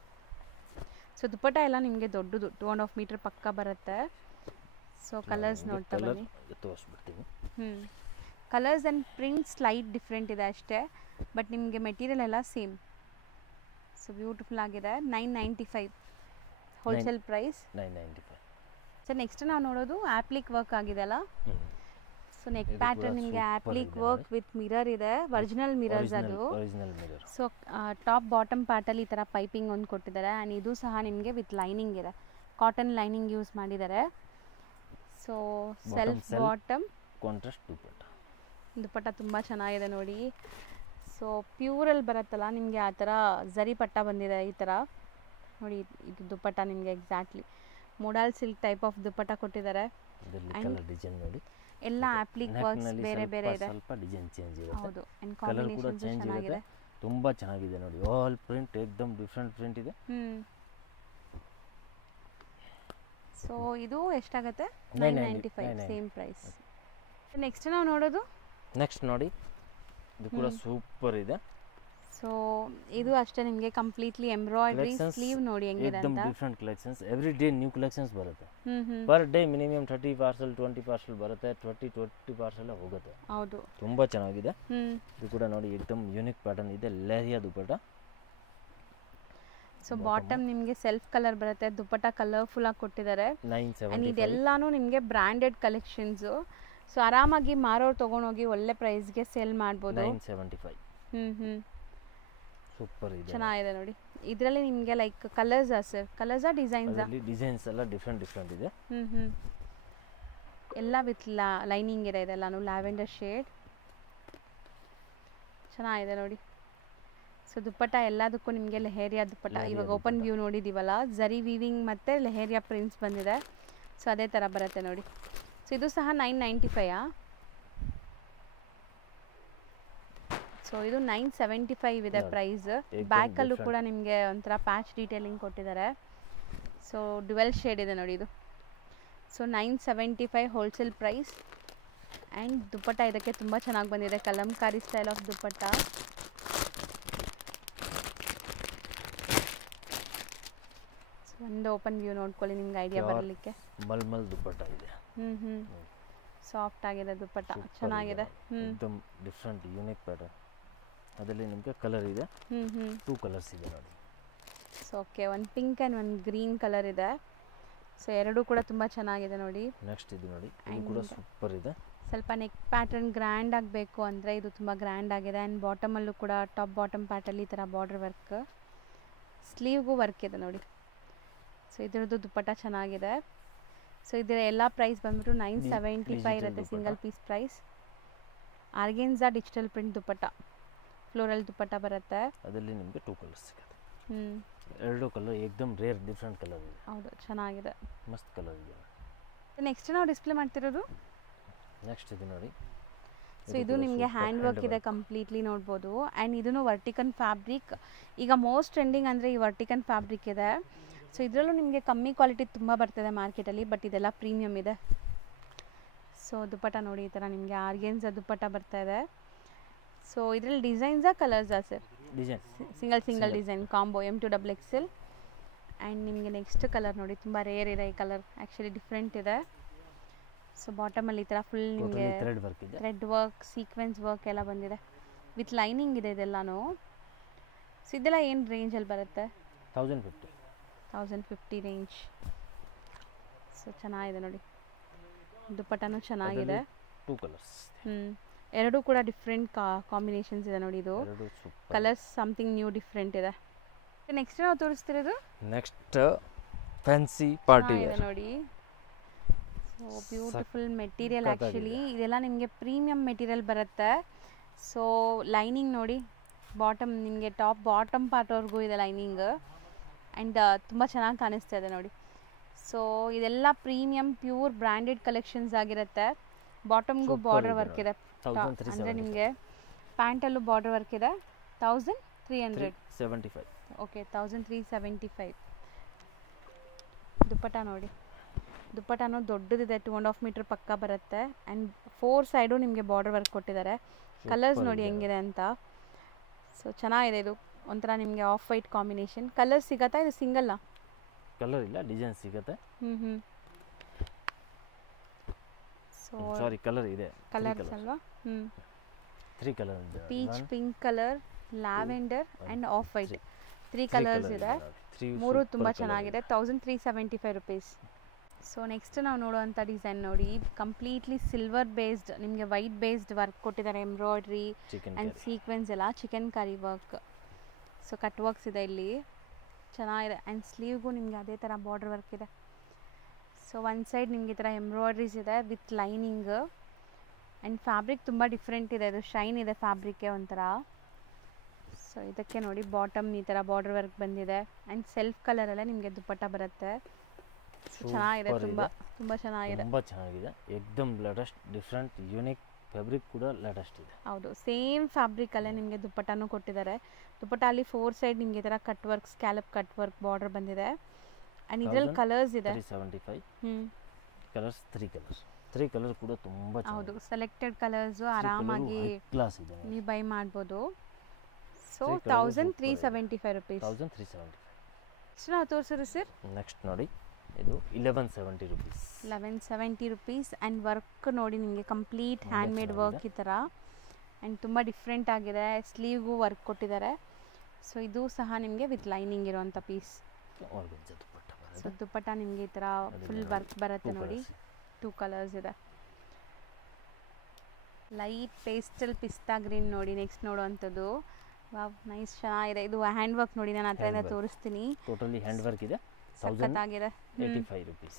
ಸೊ ದುಪ್ಪಟ್ಟ ಎಲ್ಲ ನಿಮಗೆ ದೊಡ್ಡದು 2.5 ಮೀಟರ್ ಪಕ್ಕ ಬರುತ್ತೆ. ಸೊ ಕಲರ್ಸ್ ನೋಡ್ತಾ ಬನ್ನಿ, ತೋರಿಸ್ಬಿಡ್ತೀನಿ. Colours and prints light different ಇದೆ ಅಷ್ಟೇ, ಬಟ್ ನಿಮಗೆ ಮೆಟೀರಿಯಲ್ ಎಲ್ಲ ಸೇಮ್. ಸೊ ಬ್ಯೂಟಿಫುಲ್ ಆಗಿದೆ. 995 ಹೋಲ್ಸೇಲ್ ಪ್ರೈಸ್. 995. ಸೊ ನೆಕ್ಸ್ಟ್ ನಾವು ನೋಡೋದು ಆಪ್ಲಿಕ್ ವರ್ಕ್ ಆಗಿದೆ ಅಲ್ಲ. ಸೊ ನೆಕ್ ಪ್ಯಾಟರ್ನ್ ನಿಮಗೆ ಆಪ್ಲಿಕ್ ವರ್ಕ್ ವಿತ್ ಮಿರರ್ ಇದೆ, ಒರಿಜಿನಲ್ ಮಿರರ್ಸ್ ಅದು. ಸೊ ಟಾಪ್ ಬಾಟಮ್ ಪಾರ್ಟಲ್ಲಿ ಈ ಥರ ಪೈಪಿಂಗ್ ಒಂದು ಕೊಟ್ಟಿದ್ದಾರೆ. ಆ್ಯಂಡ್ ಇದು ಸಹ ನಿಮಗೆ ವಿತ್ ಲೈನಿಂಗ್ ಇದೆ, ಕಾಟನ್ ಲೈನಿಂಗ್ ಯೂಸ್ ಮಾಡಿದ್ದಾರೆ. ಸೊ ಸೆಲ್ಫ್ ಬಾಟಮ್, ಕಾಂಟ್ರಾಸ್ಟ್ ದುಪ್ಪಟ್ಟ ತುಂಬ ಚೆನ್ನಾಗಿದೆ ನೋಡಿ. ಸೊ ಪ್ಯೂರಲ್ಲಿ ಬರುತ್ತಲ್ಲ ನಿಮಗೆ ಆ ಥರ ಝರಿ ಪಟ್ಟ ಬಂದಿದೆ ಈ ಥರ ನೋಡಿ. ಇದು ದುಪ್ಪಟ್ಟ ನಿಮಗೆ exactly modal silk type of dupatta ಕೊಟ್ಟಿದ್ದಾರೆ. ಡಿಸೈನ್ ನೋಡಿ, ಎಲ್ಲ ಆಪ್ಲಿಕ್ ವರ್ಕ್ಸ್ ಬೇರೆ ಬೇರೆ ಇದೆ. ಸ್ವಲ್ಪ ಡಿಸೈನ್ ಚೇಂಜ್ ಇರುತ್ತೆ, ಹೌದು. ಅಂಡ್ ಕಲರ್ ಕೂಡ ಕಾಂಬಿನೇಷನ್ ಚೇಂಜ್ ಇರುತ್ತೆ, ತುಂಬಾ ಚೆನ್ನಾಗಿದೆ ನೋಡಿ. ಆಲ್ ಪ್ರಿಂಟ್ ಏಕದಮ್ ಡಿಫರೆಂಟ್ ಪ್ರಿಂಟ್ ಇದೆ. ಸೊ ಇದು ಎಷ್ಟಾಗುತ್ತೆ? 995 ಸೇಮ್ ಪ್ರೈಸ್. ನೆಕ್ಸ್ಟ್ ನಾವು ನೋಡೋದು, ನೆಕ್ಸ್ಟ್ ನೋಡಿ, ಇದು ಕೂಡ ಸೂಪರ್ ಇದೆ. ಸೊ ಇದು ಅಷ್ಟೇ ನಿಮಗೆ ಕಂಪ್ಲೀಟ್ಲಿ ಎಂಬ್ರಾಯ್ಡ್ರಿ ಸ್ಲೀವ್ ನೋಡಿ ಹೆಂಗಿದೆ ಅಂತ. एकदम different collections, every day new collections ಬರುತ್ತೆ. Per day minimum 30 parcel 20 parcel ಬರುತ್ತೆ, 20 ಪಾರ್ಸಲ್ ಹೋಗುತ್ತೆ. ಹೌದು, ತುಂಬಾ ಚೆನ್ನಾಗಿದೆ. ಇದು ಕೂಡ ನೋಡಿ एकदम ಯೂನಿಕ್ ಪ್ಯಾಟರ್ನ್ ಇದೆ, ಲೇರಿಯಾ ದುಪ್ಪಟ್ಟ. ಸೊ ಬಾಟಮ್ ನಿಮಗೆ ಸೆಲ್ಫ್ ಕಲರ್ ಬರುತ್ತೆ, ದುಪ್ಪಟ್ಟ ಕಲರ್ಫುಲ್ ಆಗಿ ಕೊಟ್ಟಿದ್ದಾರೆ. 975. ಇದೆಲ್ಲಾನು ನಿಮಗೆ ಬ್ರಾಂಡೆಡ್ ಕಲೆಕ್ಷನ್ಸ್. ಸೊ ಆರಾಮಾಗಿ ಮಾರೋರು ತೊಗೊಂಡೋಗಿ ಒಳ್ಳೆ ಪ್ರೈಸ್ಗೆ ಸೇಲ್ ಮಾಡ್ಬೋದು. 975. ಸೂಪರ್ ಇದೆ, ಚೆನ್ನಾಗಿದೆ ನೋಡಿ. ಇದರಲ್ಲಿ ನಿಮಗೆ ಲೈಕ್ ಕಲರ್ಸ್ ಸರ್, ಕಲರ್ಸಾ ಡಿಸೈನ್ಸಾ? ಡಿಸೈನ್ಸ್ ಎಲ್ಲ ಡಿಫರೆಂಟ್ ಇದೆ. ಎಲ್ಲ ವಿತ್ ಲೈನಿಂಗ್ ಇದೆ, ಇದೆಲ್ಲಾನು ಲ್ಯಾವೆಂಡರ್ ಶೇಡ್. ಚೆನ್ನಾಗಿದೆ ನೋಡಿ. ಸೊ ದುಪ್ಪಟ್ಟ ಎಲ್ಲದಕ್ಕೂ ನಿಮಗೆ ಲೆಹೇರಿಯಾ ದುಪ್ಪಟ್ಟ. ಇವಾಗ ಓಪನ್ ವ್ಯೂ ನೋಡಿದ್ದೀವಲ್ಲ, ಝರಿ ವೀವಿಂಗ್ ಮತ್ತು ಲೆಹೇರಿಯಾ ಪ್ರಿಂಟ್ಸ್ ಬಂದಿದೆ. ಸೊ ಅದೇ ಥರ ಬರುತ್ತೆ ನೋಡಿ. ಸೊ ಇದು ಸಹ 995. ಸೊ ಇದು 975 ಇದೆ ಪ್ರೈಸ್. ಬ್ಯಾಕಲ್ಲೂ ಕೂಡ ನಿಮಗೆ ಒಂಥರ ಪ್ಯಾಚ್ ಡೀಟೇಲಿಂಗ್ ಕೊಟ್ಟಿದ್ದಾರೆ. ಸೊ ಡ್ಯುವೆಲ್ ಶೇಡ್ ಇದೆ ನೋಡಿ ಇದು. So 975 wholesale price. And dupatta ಇದಕ್ಕೆ ತುಂಬ ಚೆನ್ನಾಗಿ ಬಂದಿದೆ, kalamkari style of dupatta. So ಒಂದು ಓಪನ್ ವ್ಯೂ ನೋಡ್ಕೊಳ್ಳಿ ನಿಮ್ಗೆ ಐಡಿಯಾ ಬರಲಿಕ್ಕೆ. ಮಲ್ಮಲ್ ದುಪ್ಪಟ್ಟ ಇದೆ. ಸಾಫ್ಟ್ ಆಗಿದೆ ದುಪ್ಪಟ್ಟ, ಚೆನ್ನಾಗಿದೆ. एकदम ಡಿಫರೆಂಟ್ ಯೂನಿಕ್ ಪ್ಯಾಟರ್ನ್. ಅದರಲ್ಲಿ ನಿಮಗೆ ಕಲರ್ ಇದೆ, 2 ಕಲರ್ಸ್ ಇದೆ ನೋಡಿ. ಸೊ ಓಕೆ, ಒಂದು ಪಿಂಕ್ ಆ್ಯಂಡ್ ಒಂದು ಗ್ರೀನ್ ಕಲರ್ ಇದೆ. ಸೊ ಎರಡೂ ಕೂಡ ತುಂಬ ಚೆನ್ನಾಗಿದೆ ನೋಡಿ. ನೆಕ್ಸ್ಟ್ ಇದು ನೋಡಿ, ಇದು ಕೂಡ ಸೂಪರ್ ಇದೆ. ಸ್ವಲ್ಪ ನೆಕ್ ಪ್ಯಾಟರ್ನ್ ಗ್ರ್ಯಾಂಡ್ ಆಗಬೇಕು ಅಂದರೆ ಇದು ತುಂಬ ಗ್ರ್ಯಾಂಡ್ ಆಗಿದೆ. ಆ್ಯಂಡ್ ಬಾಟಮಲ್ಲೂ ಕೂಡ ಟಾಪ್ ಬಾಟಮ್ ಪ್ಯಾಟರ್ನ್ ಈ ಥರ ಬಾರ್ಡರ್ ವರ್ಕ್, ಸ್ಲೀವ್ಗೂ ವರ್ಕ್ ಇದೆ ನೋಡಿ. ಸೊ ಇದರದ್ದು ದುಪ್ಪಟ್ಟ ಚೆನ್ನಾಗಿದೆ. ಸೊ ಇದರ ಎಲ್ಲ ಪ್ರೈಸ್ ಬಂದ್ಬಿಟ್ಟು 975 ಇರುತ್ತೆ single piece price. Organza digital print dupatta, floral dupatta ಬರುತ್ತೆ. ಅದರಲ್ಲಿ ನಿಮಗೆ 2 ಕಲರ್ಸ್ ಸಿಗುತ್ತೆ. ಎರಡು ಕಲರ್ ಏಕದಮ್ ರೇರ್ ಡಿಫರೆಂಟ್ ಕಲರ್ ಇದೆ. ಹೌದು, ಚೆನ್ನಾಗಿದೆ, ಮಸ್ತ್ ಕಲರ್ ಇದೆ. ನೆಕ್ಸ್ಟ್ ನಾವು ಡಿಸ್ಪ್ಲೇ ಮಾಡ್ತಿರೋದು, ನೆಕ್ಸ್ಟ್ ಇದು ನೋಡಿ. ಸೊ ಇದು ನಿಮಗೆ ಹ್ಯಾಂಡ್ ವರ್ಕ್ ಇದೆ ಕಂಪ್ಲೀಟ್ಲಿ ನೋಡ್ಬೋದು. ಆ್ಯಂಡ್ ಇದನ್ನು ವರ್ಟಿಕನ್ ಫ್ಯಾಬ್ರಿಕ್, ಈಗ ಮೋಸ್ಟ್ ಟ್ರೆಂಡಿಂಗ್ ಅಂದರೆ ಈ ವರ್ಟಿಕನ್ ಫ್ಯಾಬ್ರಿಕ್ ಇದೆ. ಸೊ ಇದರಲ್ಲೂ ನಿಮಗೆ ಕಮ್ಮಿ ಕ್ವಾಲಿಟಿ ತುಂಬ ಬರ್ತದೆ ಮಾರ್ಕೆಟಲ್ಲಿ, ಬಟ್ ಇದೆಲ್ಲ ಪ್ರೀಮಿಯಮ್ ಇದೆ. ಸೊ ದುಪ್ಪಟ್ಟ ನೋಡಿ, ಈ ಥರ ನಿಮಗೆ ಆರ್ಗೆನ್ಸಾ ದುಪ್ಪಟ್ಟ ಬರ್ತಾ ಇದೆ. ಸೊ ಇದರಲ್ಲಿ ಡಿಸೈನ್ಸಾ ಕಲರ್ಸಾ sir? Design, single design combo M2XXL. And ನಿಮಗೆ ನೆಕ್ಸ್ಟ್ ಕಲರ್ ನೋಡಿ, ತುಂಬ ರೇರ್ ಇದೆ ಈ ಕಲರ್, ಆ್ಯಕ್ಚುಲಿ ಡಿಫ್ರೆಂಟ್ ಇದೆ. ಸೊ ಬಾಟಮಲ್ಲಿ ಈ ಥರ ಫುಲ್ ನಿಮಗೆ ಥ್ರೆಡ್ ವರ್ಕ್, ಸೀಕ್ವೆನ್ಸ್ ವರ್ಕ್ ಎಲ್ಲ ಬಂದಿದೆ, ವಿತ್ ಲೈನಿಂಗ್ ಇದೆ ಇದೆಲ್ಲನೂ. ಸೊ ಇದೆಲ್ಲ ಏನು ರೇಂಜಲ್ಲಿ ಬರುತ್ತೆ? 1050 ರೇಂಜ್. ಸೊ ಚೆನ್ನಾಗಿದೆ ನೋಡಿ, ದುಪ್ಪಟ್ಟನೂ ಚೆನ್ನಾಗಿದೆ. 2 ಕಲರ್ಸ್, ಎರಡೂ ಕೂಡ ಡಿಫ್ರೆಂಟ್ ಕಾಂಬಿನೇಷನ್ಸ್ ಇದೆ ನೋಡಿ. ಇದು ಕಲರ್ಸ್ ಸಮಥಿಂಗ್ ನ್ಯೂ ಡಿಫ್ರೆಂಟ್ ಇದೆ. ನೆಕ್ಸ್ಟ್ ನಾವು ತೋರಿಸ್ತಿರೋದು ನೆಕ್ಸ್ಟ್ ಫ್ಯಾನ್ಸಿ ಪಾರ್ಟಿ ಇದೆ ನೋಡಿ. ಬ್ಯೂಟಿಫುಲ್ ಮೆಟೀರಿಯಲ್ ಆ್ಯಕ್ಚುಲಿ ಇದೆಲ್ಲ ನಿಮಗೆ ಪ್ರೀಮಿಯಮ್ ಮೆಟೀರಿಯಲ್ ಬರುತ್ತೆ. ಸೊ ಲೈನಿಂಗ್ ನೋಡಿ, ಬಾಟಮ್ ನಿಮಗೆ ಟಾಪ್ ಬಾಟಮ್ ಪಾರ್ಟ್ವರೆಗೂ ಇದೆ ಲೈನಿಂಗ್ ಆ್ಯಂಡ್ ತುಂಬ ಚೆನ್ನಾಗಿ ಕಾಣಿಸ್ತಾ ಇದೆ ನೋಡಿ. ಸೊ ಇದೆಲ್ಲ ಪ್ರೀಮಿಯಮ್ ಪ್ಯೂರ್ ಬ್ರ್ಯಾಂಡೆಡ್ ಕಲೆಕ್ಷನ್ಸ್ ಆಗಿರುತ್ತೆ. ಬಾಟಮ್ಗೂ ಬಾರ್ಡರ್ ವರ್ಕ್ ಇದೆ, ಅಂದರೆ ನಿಮಗೆ ಪ್ಯಾಂಟಲ್ಲೂ ಬಾರ್ಡರ್ ವರ್ಕ್ ಇದೆ. 1375. ಓಕೆ, 1375. ದುಪ್ಪಟ್ಟ ನೋಡಿ, ದುಪ್ಪಟ್ಟನೂ ದೊಡ್ಡದಿದೆ, 2.5 ಮೀಟರ್ ಪಕ್ಕ ಬರುತ್ತೆ ಆ್ಯಂಡ್ 4 ಸೈಡು ನಿಮಗೆ ಬಾರ್ಡರ್ ವರ್ಕ್ ಕೊಟ್ಟಿದ್ದಾರೆ. ಕಲರ್ಸ್ ನೋಡಿ ಹೆಂಗಿದೆ ಅಂತ. ಸೊ ಚೆನ್ನಾಗಿದೆ, ಇದು ಒಂಥರ ನಿಮಗೆ ಆಫ್ ವೈಟ್ ಕಾಂಬಿನೇಷನ್. ಕಲರ್ ಸಿಗತ್ತಾ? ಇದು ಸಿಂಗಲ್ಲ, ಕಲರ್ ಇಲ್ಲ, ಡಿಸೈನ್ ಸಿಗುತ್ತೆ. ಸೊ ಸಾರಿ, ಕಲರ್ ಇದೆ, ಕಲರ್ಸ್ ಅಲ್ವಾ? 3 ಕಲರ್ ಇದೆ. Peach, pink colour, lavender and of white, 3 colours ಇದೆ. ಮೂರು ತುಂಬ ಚೆನ್ನಾಗಿದೆ. 1375 ರುಪೀಸ್. ಸೊ ನೆಕ್ಸ್ಟ್ ನಾವು ನೋಡುವಂಥ ಡಿಸೈನ್ ನೋಡಿ, ಕಂಪ್ಲೀಟ್ಲಿ ಸಿಲ್ವರ್ ಬೇಸ್ಡ್, ನಿಮಗೆ ವೈಟ್ ಬೇಸ್ಡ್ ವರ್ಕ್ ಕೊಟ್ಟಿದ್ದಾರೆ. ಎಂಬ್ರಾಯ್ಡ್ರಿ ಆ್ಯಂಡ್ ಸೀಕ್ವೆನ್ಸ್ ಎಲ್ಲ chicken curry work. So cut works ಇದೆ ಇಲ್ಲಿ, ಚೆನ್ನಾಗಿದೆ. ಆ್ಯಂಡ್ ಸ್ಲೀವ್ಗೂ ನಿಮಗೆ ಅದೇ ಥರ ಬಾರ್ಡರ್ ವರ್ಕ್ ಇದೆ. ಸೊ ಒಂದು ಸೈಡ್ ನಿಮಗೆ ಈ ಥರ ಎಂಬ್ರಾಯ್ಡ್ರೀಸ್ ಇದೆ ವಿತ್ ಲೈನಿಂಗ್ ಆ್ಯಂಡ್ ಫ್ಯಾಬ್ರಿಕ್ ತುಂಬ ಡಿಫ್ರೆಂಟ್ ಇದೆ, ಇದು ಶೈನ್ ಇದೆ ಫ್ಯಾಬ್ರಿಕ್ಗೆ ಒಂಥರ. ಸೊ ಇದಕ್ಕೆ ನೋಡಿ ಬಾಟಮ್ ಈ ಥರ ಬಾರ್ಡರ್ ವರ್ಕ್ ಬಂದಿದೆ ಆ್ಯಂಡ್ ಸೆಲ್ಫ್ ಕಲರಲ್ಲೇ ನಿಮಗೆ ದುಪ್ಪಟ್ಟ ಬರುತ್ತೆ. ಸೊ ಚೆನ್ನಾಗಿದೆ, ತುಂಬ ಚೆನ್ನಾಗಿದೆ, ತುಂಬ ಚೆನ್ನಾಗಿದೆ. ಎಕ್ದಮ್ ಲೇಟೆಸ್ಟ್, ಡಿಫ್ರೆಂಟ್, ಯೂನಿಕ್ ಫ್ಯಾಬ್ರಿಕ್ ಕೂಡ ಲೇಟೆಸ್ಟ್ ಇದೆ. ಹೌದು, ಸೇಮ್ ಫ್ಯಾಬ್ರಿಕಲ್ಲೇ ನಿಮಗೆ ದುಪ್ಪಟ್ಟನೂ ಕೊಟ್ಟಿದ್ದಾರೆ. ದುಪ್ಪಟ್ಟ ಅಲ್ಲಿ 4 ಸೈಡ್ ನಿಮಗೆ ಈ ಥರ cut work, scallop cut work border ಬಂದಿದೆ ಆ್ಯಂಡ್ ಇದರಲ್ಲಿ ಕಲರ್ಸ್ ಇದೆ. 375 ಕಲರ್ಸ್, 3 ಕಲರ್ ಕೂಡ ತುಂಬ ಚೆನ್ನಾಗಿದೆ. ಹೌದು, ಸೆಲೆಕ್ಟೆಡ್ ಕಲರ್ಸು ಆರಾಮಾಗಿ ಕ್ಲಾಸ್ ಇದೆ, ನೀವು ಬೈ ಮಾಡ್ಬೋದು. So 1375 rupees. 1375. ನೆಕ್ಸ್ಟ್ ನಾವು ತೋರಿಸಿದ್ರು ಸರ್, ನೆಕ್ಸ್ಟ್ ನೋಡಿ, ಇದು 1170 ರುಪೀಸ್. 1170 ರುಪೀಸ್ ಆ್ಯಂಡ್ ವರ್ಕ್ ನೋಡಿ ನಿಮಗೆ ಕಂಪ್ಲೀಟ್ ಹ್ಯಾಂಡ್ ಮೇಡ್ ವರ್ಕ್ ಈ ಥರ ಆ್ಯಂಡ್ ತುಂಬ ಡಿಫ್ರೆಂಟ್ ಆಗಿದೆ. ಸ್ಲೀವ್ಗೂ ವರ್ಕ್ ಕೊಟ್ಟಿದ್ದಾರೆ. ಸೊ ಇದು ಸಹ ನಿಮಗೆ ವಿತ್ ಲೈನಿಂಗ್ ಇರುವಂಥ ಪೀಸ್. ಸೊ ದುಪ್ಪಟ್ಟ ನಿಮಗೆ ಈ ಥರ ಫುಲ್ ವರ್ಕ್ ಬರುತ್ತೆ ನೋಡಿ. 2 ಕಲರ್ಸ್ ಇದೆ. ಲೈಟ್ ಪೇಸ್ಟಲ್ ಪಿಸ್ತಾ ಗ್ರೀನ್ ನೋಡಿ ನೆಕ್ಸ್ಟ್ ನೋಡುವಂಥದ್ದು. ವಾವ್, ನೈಸ್, ಚೆನ್ನಾಗಿದೆ. ಇದು ಹ್ಯಾಂಡ್ ವರ್ಕ್ ನೋಡಿ, ನಾನು ಹತ್ರದಿಂದ ತೋರಿಸ್ತೀನಿ. ಟೋಟಲಿ ಹ್ಯಾಂಡ್ ವರ್ಕ್ ಇದೆ. ಸಖತ್ತಾಗಿದೆ. 85 rupees.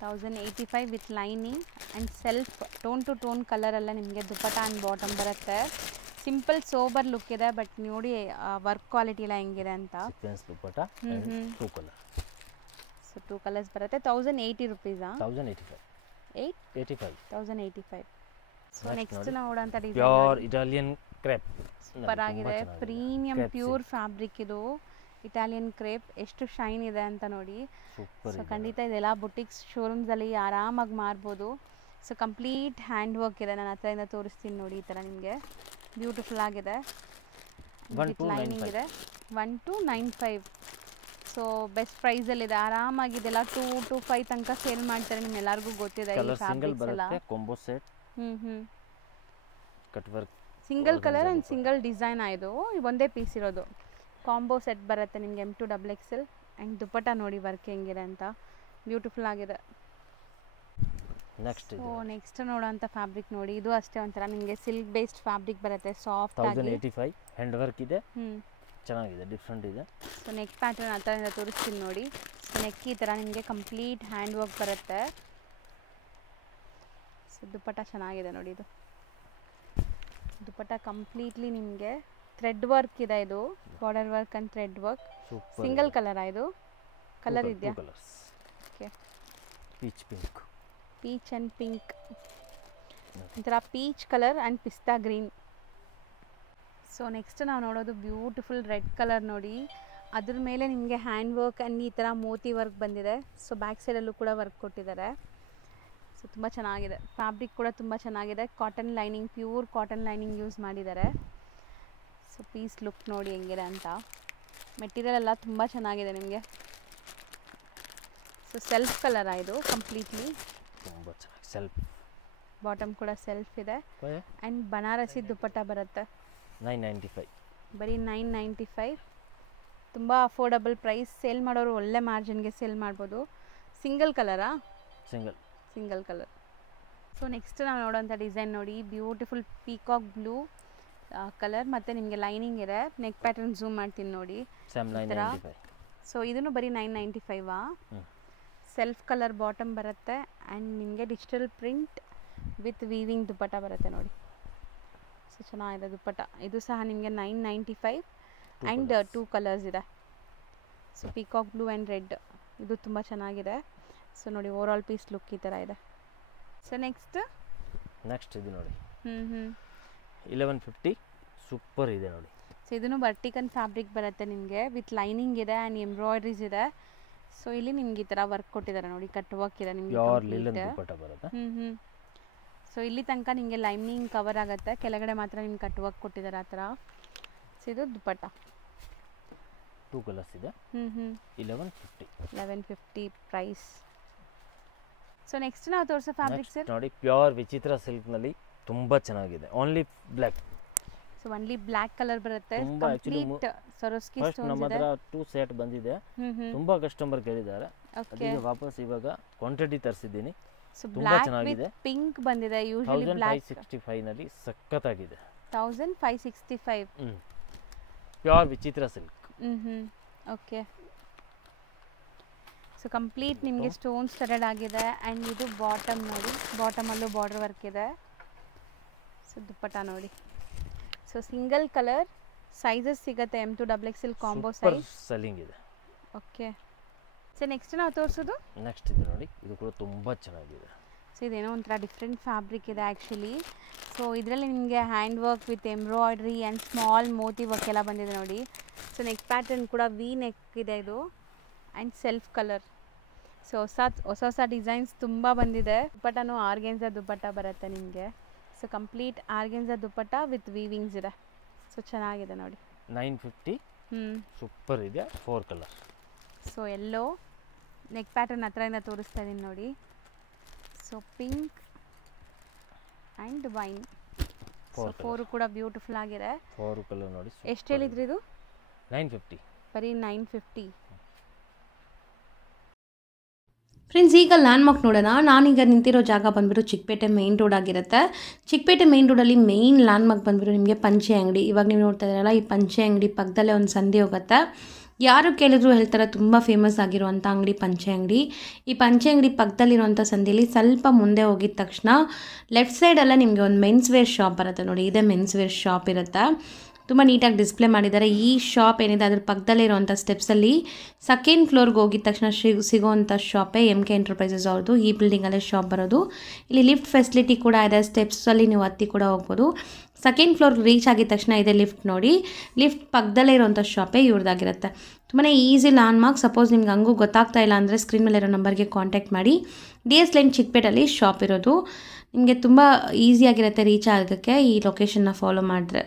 1085 with lining and self tone to tone ಕಲರೆಲ್ಲ ನಿಮಗೆ ದುಪ್ಪಟ್ಟ ಆ್ಯಂಡ್ ಬಾಟಮ್ ಬರುತ್ತೆ. ಸಿಂಪಲ್ ಸೋಬರ್ ಲುಕ್ ಇದೆ, ಬಟ್ ನೋಡಿ ವರ್ಕ್ ಕ್ವಾಲಿಟಿ ಎಲ್ಲ ಹೆಂಗಿದೆ ಅಂತ. ದುಪ್ಪಟ್ಟ 2 ಕಲರ್. ಸೊ 2 ಕಲರ್ಸ್ ಬರುತ್ತೆ. 1080 ರುಪೀಸಾ? 1085. 1085. ಸೊ ನೆಕ್ಸ್ಟ್ ನಾವು ನೋಡೋಂಥ design pure Italian crepe, super ಆಗಿದೆ. ಪ್ರೀಮಿಯಂ ಪ್ಯೂರ್ ಫ್ಯಾಬ್ರಿಕ್ ಇದು, ಇಟಾಲಿಯನ್ ಕ್ರೇಪ್. ಎಷ್ಟು ಶೈನ್ ಇದೆ ಅಂತ ನೋಡಿ. ಸೊ ಖಂಡಿತ ಇದೆಲ್ಲ ಬುಟಿಕ್ಸ್ ಶೋರೂಮ್ಸಲ್ಲಿ ಆರಾಮಾಗಿ ಮಾರ್ಬೋದು. ಸೊ ಕಂಪ್ಲೀಟ್ ಹ್ಯಾಂಡ್ ವರ್ಕ್ ಇದೆ, ನಾನು ಹತ್ರದಿಂದ ತೋರಿಸ್ತೀನಿ ನೋಡಿ. ಈ ಥರ ನಿಮಗೆ ಬ್ಯೂಟಿಫುಲ್ ಆಗಿದೆ, ವಿತ್ ಲೈನಿಂಗ್ ಇದೆ. 1295. ಸೊ ಬೆಸ್ಟ್ ಪ್ರೈಸಲ್ಲಿದೆ, ಆರಾಮಾಗಿ ಇದೆಲ್ಲ 2 to 5 ತನಕ ಸೇಲ್ ಮಾಡ್ತಾರೆ. ನಿಮ್ಮೆಲ್ಲರಿಗೂ ಗೊತ್ತಿದೆ ಈ ಫ್ಯಾಬ್ರಿಕ್ಸ್ ಎಲ್ಲ. Combo set, cut work, single colour and single design ಆಯಿತು. ಒಂದೇ ಪೀಸ್ ಇರೋದು. ಕಾಂಬೋ ಸೆಟ್ ಬರುತ್ತೆ ನಿಮಗೆ M2 XXL. ಆ್ಯಂಡ್ ದುಪ್ಪಟ್ಟ ನೋಡಿ ವರ್ಕ್ ಹೆಂಗಿದೆ ಅಂತ, ಬ್ಯೂಟಿಫುಲ್ ಆಗಿದೆ. ನೆಕ್ಸ್ಟ್ ನೋಡೋಂಥ ಫ್ಯಾಬ್ರಿಕ್ ನೋಡಿ, ಇದು ಅಷ್ಟೇ ಒಂಥರ ನಿಮಗೆ ಸಿಲ್ಕ್ ಬೇಸ್ಡ್ ಫ್ಯಾಬ್ರಿಕ್ ಬರುತ್ತೆ, ಸಾಫ್ಟ್ ಆಗಿ. 1085 ಹ್ಯಾಂಡ್ ವರ್ಕ್ ಇದೆ, ಚೆನ್ನಾಗಿದೆ, ಡಿಫ್ರೆಂಟ್ ಇದೆ. ಸೊ ನೆಕ್ ಪ್ಯಾಟರ್ನ್ ಆ ಥರದಿಂದ ತೋರಿಸ್ತೀನಿ ನೋಡಿ. ಸೊ ನೆಕ್ ಈ ಥರ ನಿಮಗೆ ಕಂಪ್ಲೀಟ್ ಹ್ಯಾಂಡ್ ವರ್ಕ್ ಬರುತ್ತೆ. ಸೊ ದುಪ್ಪಟ್ಟ ಚೆನ್ನಾಗಿದೆ ನೋಡಿ. ಇದು ದುಪ್ಪಟ್ಟ ಕಂಪ್ಲೀಟ್ಲಿ ನಿಮಗೆ ಥ್ರೆಡ್ ವರ್ಕ್ ಇದೆ. ಇದು border work and thread work. Single colour ಇದು, ಕಲರ್ ಇದೆಯಾ? Okay, peach pink, peach and pink, ಒಂಥರ ಪೀಚ್ ಕಲರ್ ಆ್ಯಂಡ್ ಪಿಸ್ತಾ ಗ್ರೀನ್. ಸೊ ನೆಕ್ಸ್ಟ್ ನಾವು ನೋಡೋದು ಬ್ಯೂಟಿಫುಲ್ ರೆಡ್ ಕಲರ್ ನೋಡಿ. ಅದ್ರ ಮೇಲೆ ನಿಮಗೆ ಹ್ಯಾಂಡ್ ವರ್ಕ್ ಆ್ಯಂಡ್ ಈ ಥರ ಮೋತಿ ವರ್ಕ್ ಬಂದಿದೆ. ಸೊ ಬ್ಯಾಕ್ ಸೈಡಲ್ಲೂ ಕೂಡ ವರ್ಕ್ ಕೊಟ್ಟಿದ್ದಾರೆ. ಸೊ ತುಂಬ ಚೆನ್ನಾಗಿದೆ, ಫ್ಯಾಬ್ರಿಕ್ ಕೂಡ ತುಂಬ ಚೆನ್ನಾಗಿದೆ. Cotton lining, pure cotton lining use ಮಾಡಿದ್ದಾರೆ. ಸೊ ಪೀಸ್ ಲುಕ್ ನೋಡಿ ಹೆಂಗಿದೆ ಅಂತ. ಮೆಟೀರಿಯಲ್ ಎಲ್ಲ ತುಂಬ ಚೆನ್ನಾಗಿದೆ ನಿಮಗೆ. ಸೊ ಸೆಲ್ಫ್ ಕಲರ್ ಇದು ಕಂಪ್ಲೀಟ್ಲಿ, ತುಂಬ ಚೆನ್ನಾಗಿ ಸೆಲ್ಫ್. ಬಾಟಮ್ ಕೂಡ ಸೆಲ್ಫ್ ಇದೆ ಆ್ಯಂಡ್ ಬನಾರಸಿ ದುಪ್ಪಟ್ಟ ಬರುತ್ತೆ. 995, ಬರೀ 995. ತುಂಬ ಅಫೋರ್ಡಬಲ್ ಪ್ರೈಸ್. ಸೇಲ್ ಮಾಡೋರು ಒಳ್ಳೆ ಮಾರ್ಜಿನ್ಗೆ ಸೇಲ್ ಮಾಡ್ಬೋದು. ಸಿಂಗಲ್ ಕಲರಾ? Single colour. ಸೊ ನೆಕ್ಸ್ಟ್ ನಾವು ನೋಡೋಂಥ ಡಿಸೈನ್ ನೋಡಿ, ಬ್ಯೂಟಿಫುಲ್ ಪೀಕಾಕ್ ಬ್ಲೂ ಕಲರ್ ಮತ್ತು ನಿಮಗೆ ಲೈನಿಂಗ್ ಇದೆ. ನೆಕ್ ಪ್ಯಾಟರ್ನ್ ಝೂಮ್ ಮಾಡ್ತೀನಿ ನೋಡಿ. ಸೊ ಇದನ್ನು ಬರೀ 995. ಸೆಲ್ಫ್ ಕಲರ್ ಬಾಟಮ್ ಬರುತ್ತೆ ಆ್ಯಂಡ್ ನಿಮಗೆ ಡಿಜಿಟಲ್ ಪ್ರಿಂಟ್ ವಿತ್ ವೀವಿಂಗ್ ದುಪ್ಪಟ್ಟ ಬರುತ್ತೆ ನೋಡಿ. ಸೊ ಚೆನ್ನಾಗಿದೆ ದುಪ್ಪಟ್ಟ. ಇದು ಸಹ ನಿಮಗೆ 995 ಆ್ಯಂಡ್ 2 ಕಲರ್ಸ್ ಇದೆ. So peacock blue and red ಇದು ತುಂಬ ಚೆನ್ನಾಗಿದೆ. ಸೊ ನೋಡಿ ಓವರ್ ಆಲ್ ಪೀಸ್ ಲುಕ್ ಈ ಥರ ಇದೆ. ಸೊ ನೆಕ್ಸ್ಟ್ ಇದು ನೋಡಿ 1150 ಸೂಪರ್ ಇದೆ ನೋಡಿ. ಸೊ ಇದನ್ನು ವರ್ಟಿಕಲ್ ಫ್ಯಾಬ್ರಿಕ್ ಬರುತ್ತೆ ನಿಮಗೆ ವಿತ್ ಲೈನಿಂಗ್ ಇದೆ ಆ್ಯಂಡ್ ಎಂಬ್ರಾಯ್ಡ್ರೀಸ್ ಇದೆ. ಸೊ ಇಲ್ಲಿ ನಿಮ್ಗೆ ಈ ಥರ ವರ್ಕ್ ಕೊಟ್ಟಿದ್ದಾರೆ ನೋಡಿ, ಕಟ್ ವರ್ಕ್ ಇದೆ ನಿಮಗೆ. ಸೊ ಇಲ್ಲಿ ತನಕ ನಿಮಗೆ ಲೈನಿಂಗ್ ಕವರ್ ಆಗುತ್ತೆ, ಕೆಳಗಡೆ ಮಾತ್ರ ನಿಮ್ಗೆ ಕಟ್ ವರ್ಕ್ ಕೊಟ್ಟಿದ್ದಾರೆ ಆ ಥರ. ಸೊ ಇದು ದುಪ್ಪಟ್ಟ 2 ಕಲರ್ಸ್ ಇದೆ. 1150 ಪ್ರೈಸ್. ಸೊ ನೆಕ್ಸ್ಟ್ ನಾವು ತೋರಿಸೋ ಫ್ಯಾಬ್ರಿಕ್ ಸರ್ ನೋಡಿ ಪ್ಯೂರ್ ವಿಚಿತ್ರ ಸಿಲ್ಕ್ ನಲ್ಲಿ ತುಂಬಾ ಚೆನ್ನಾಗಿದೆ. Only black. So only black colour ಬರುತ್ತೆ. ಕಂಪ್ಲೀಟ್ ಸರೋಸ್ಕಿ ಸ್ಟೋನ್ಸ್ ನಮ್ಮ ಹತ್ರ 2 ಸೆಟ್ ಬಂದಿದೆ. ತುಂಬಾ ಕಸ್ಟಮರ್ ಕೇಳಿದ್ದಾರೆ, ಅದಕ್ಕೆ ವಾಪಸ್ ಇವಾಗ ಕ್ವಾಂಟಿಟಿ ತರಿಸಿದ್ದೀನಿ. ತುಂಬಾ ಚೆನ್ನಾಗಿದೆ. ಪಿಂಕ್ ಬಂದಿದೆ. ಯೂಶುವಲಿ ಬ್ಲಾಕ್ 1565 ನಲ್ಲಿ ಸಕ್ಕತ್ತಾಗಿದೆ. 1565 ಪ್ಯೂರ್ ವಿಚಿತ್ರ ಸಿಲ್ಕ್. ಓಕೆ. ಸೊ ಕಂಪ್ಲೀಟ್ ನಿಮಗೆ ಸ್ಟೋನ್ ಸ್ಟಡೆಡ್ ಆಗಿದೆ ಆ್ಯಂಡ್ ಇದು ಬಾಟಮ್ ನೋಡಿ, ಬಾಟಮಲ್ಲೂ ಬಾರ್ಡರ್ ವರ್ಕ್ ಇದೆ. ಸೊ ದುಪ್ಪಟ್ಟ ನೋಡಿ. ಸೊ ಸಿಂಗಲ್ ಕಲರ್ ಸೈಜಸ್ ಸಿಗುತ್ತೆ, M2 XXL combo size selling ಇದೆ. ಓಕೆ. ಸೊ ನೆಕ್ಸ್ಟ್ ನಾವು ತೋರಿಸೋದು ನೆಕ್ಸ್ಟ್ ಇದು ನೋಡಿ, ಇದು ಕೂಡ ತುಂಬ ಚೆನ್ನಾಗಿದೆ. ಸೊ ಇದೇನೋ ಒಂಥರ ಡಿಫ್ರೆಂಟ್ ಫ್ಯಾಬ್ರಿಕ್ ಇದೆ ಆ್ಯಕ್ಚುಲಿ. ಸೊ ಇದರಲ್ಲಿ ನಿಮಗೆ hand work with embroidery and small ಮೋತಿ ವರ್ಕ್ ಎಲ್ಲ ಬಂದಿದೆ ನೋಡಿ. ಸೊ ನೆಕ್ ಪ್ಯಾಟರ್ನ್ ಕೂಡ ವಿ ನೆಕ್ ಇದೆ ಇದು ಆ್ಯಂಡ್ ಸೆಲ್ಫ್ ಕಲರ್. ಸೊ ಹೊಸ ಡಿಸೈನ್ಸ್ ತುಂಬ ಬಂದಿದೆ. ದುಪ್ಪಟ್ಟನೂ ಆರ್ಗೆನ್ಸಾ ದುಪ್ಪಟ್ಟ ಬರುತ್ತೆ ನಿಮಗೆ. So complete organza dupatta with weavings ಇದೆ. ಸೊ ಚೆನ್ನಾಗಿದೆ ನೋಡಿ. 950 ಸೂಪರ್ ಇದೆ. 4 ಕಲರ್. ಸೊ ಎಲ್ಲೋ ನೆಕ್ ಪ್ಯಾಟರ್ನ್ ಹತ್ರದಿಂದ ತೋರಿಸ್ತಾ ಇದ್ದೀನಿ ನೋಡಿ. So pink and wine. So 4 ಕೂಡ ಬ್ಯೂಟಿಫುಲ್ ಆಗಿದೆ. 4 ಕಲರ್ ನೋಡಿ. ಎಷ್ಟು ಹೇಳಿದ್ರಿ ಇದು? 950. ಬರೀ 950. ಫ್ರೆಂಡ್ಸ್, ಈಗ ಲ್ಯಾಂಡ್ಮಾರ್ಕ್ ನೋಡೋಣ. ನಾನೀಗ ನಿಂತಿರೋ ಜಾಗ ಬಂದುಬಿಟ್ಟು ಚಿಕ್ಕಪೇಟೆ ಮೇನ್ ರೋಡ್ ಆಗಿರುತ್ತೆ. ಚಿಕ್ಕಪೇಟೆ ಮೇನ್ ರೋಡಲ್ಲಿ ಮೇಯ್ನ್ ಲ್ಯಾಂಡ್ಮಾರ್ಕ್ ಬಂದುಬಿಟ್ಟು ನಿಮಗೆ ಪಂಚೆ ಅಂಗಡಿ. ಇವಾಗ ನೀವು ನೋಡ್ತಾ ಇದ್ದೀರಲ್ಲ, ಈ ಪಂಚೆ ಅಂಗಡಿ ಪಕ್ಕದಲ್ಲೇ ಒಂದು ಸಂಧಿ ಹೋಗುತ್ತೆ. ಯಾರು ಕೇಳಿದ್ರು ಹೇಳ್ತಾರೆ ತುಂಬ ಫೇಮಸ್ ಆಗಿರುವಂಥ ಅಂಗಡಿ ಪಂಚೆ ಅಂಗಡಿ. ಈ ಪಂಚೆ ಅಂಗಡಿ ಪಕ್ಕದಲ್ಲಿರುವಂಥ ಸಂಧಿಯಲ್ಲಿ ಸ್ವಲ್ಪ ಮುಂದೆ ಹೋಗಿದ ತಕ್ಷಣ ಲೆಫ್ಟ್ ಸೈಡಲ್ಲೇ ನಿಮಗೆ ಒಂದು ಮೆನ್ಸ್ ವೇರ್ ಶಾಪ್ ಬರುತ್ತೆ ನೋಡಿ. ಇದೇ ಮೆನ್ಸ್ ವೇರ್ ಶಾಪ್ ಇರುತ್ತೆ. ತುಂಬ ನೀಟಾಗಿ ಡಿಸ್ಪ್ಲೇ ಮಾಡಿದ್ದಾರೆ. ಈ ಶಾಪ್ ಏನಿದೆ ಅದ್ರ ಪಕ್ಕದಲ್ಲೇ ಇರುವಂಥ ಸ್ಟೆಪ್ಸಲ್ಲಿ ಸೆಕೆಂಡ್ ಫ್ಲೋರ್ಗೆ ಹೋಗಿದ ತಕ್ಷಣ ಸಿಗೋವಂಥ ಶಾಪೇ MK ಎಂಟರ್ಪ್ರೈಸಸ್ ಅವ್ರದ್ದು. ಈ ಬಿಲ್ಡಿಂಗಲ್ಲೇ ಶಾಪ್ ಬರೋದು. ಇಲ್ಲಿ ಲಿಫ್ಟ್ ಫೆಸಿಲಿಟಿ ಕೂಡ ಇದೆ. ಸ್ಟೆಪ್ಸಲ್ಲಿ ನೀವು ಹತ್ತಿ ಕೂಡ ಹೋಗ್ಬೋದು. ಸೆಕೆಂಡ್ ಫ್ಲೋರ್ಗೆ ರೀಚ್ ಆಗಿದ ತಕ್ಷಣ ಇದೆ ಲಿಫ್ಟ್ ನೋಡಿ. ಲಿಫ್ಟ್ ಪಕ್ಕದಲ್ಲೇ ಇರೋವಂಥ ಶಾಪೇ ಇವ್ರದ್ದಾಗಿರುತ್ತೆ. ತುಂಬಾ ಈಸಿ ಲ್ಯಾಂಡ್ಮಾರ್ಕ್. ಸಪೋಸ್ ನಿಮ್ಗೆ ಹಂಗೂ ಗೊತ್ತಾಗ್ತಾ ಇಲ್ಲ ಅಂದರೆ ಸ್ಕ್ರೀನ್ ಮೇಲೆ ಇರೋ ನಂಬರ್ಗೆ ಕಾಂಟ್ಯಾಕ್ಟ್ ಮಾಡಿ. DS ಲೈನ್ ಚಿಕ್ಕಪೇಟಲ್ಲಿ ಶಾಪ್ ಇರೋದು. ನಿಮಗೆ ತುಂಬ ಈಸಿಯಾಗಿರುತ್ತೆ ರೀಚ್ ಆಗೋಕ್ಕೆ ಈ ಲೊಕೇಶನ್ನ ಫಾಲೋ ಮಾಡಿದ್ರೆ.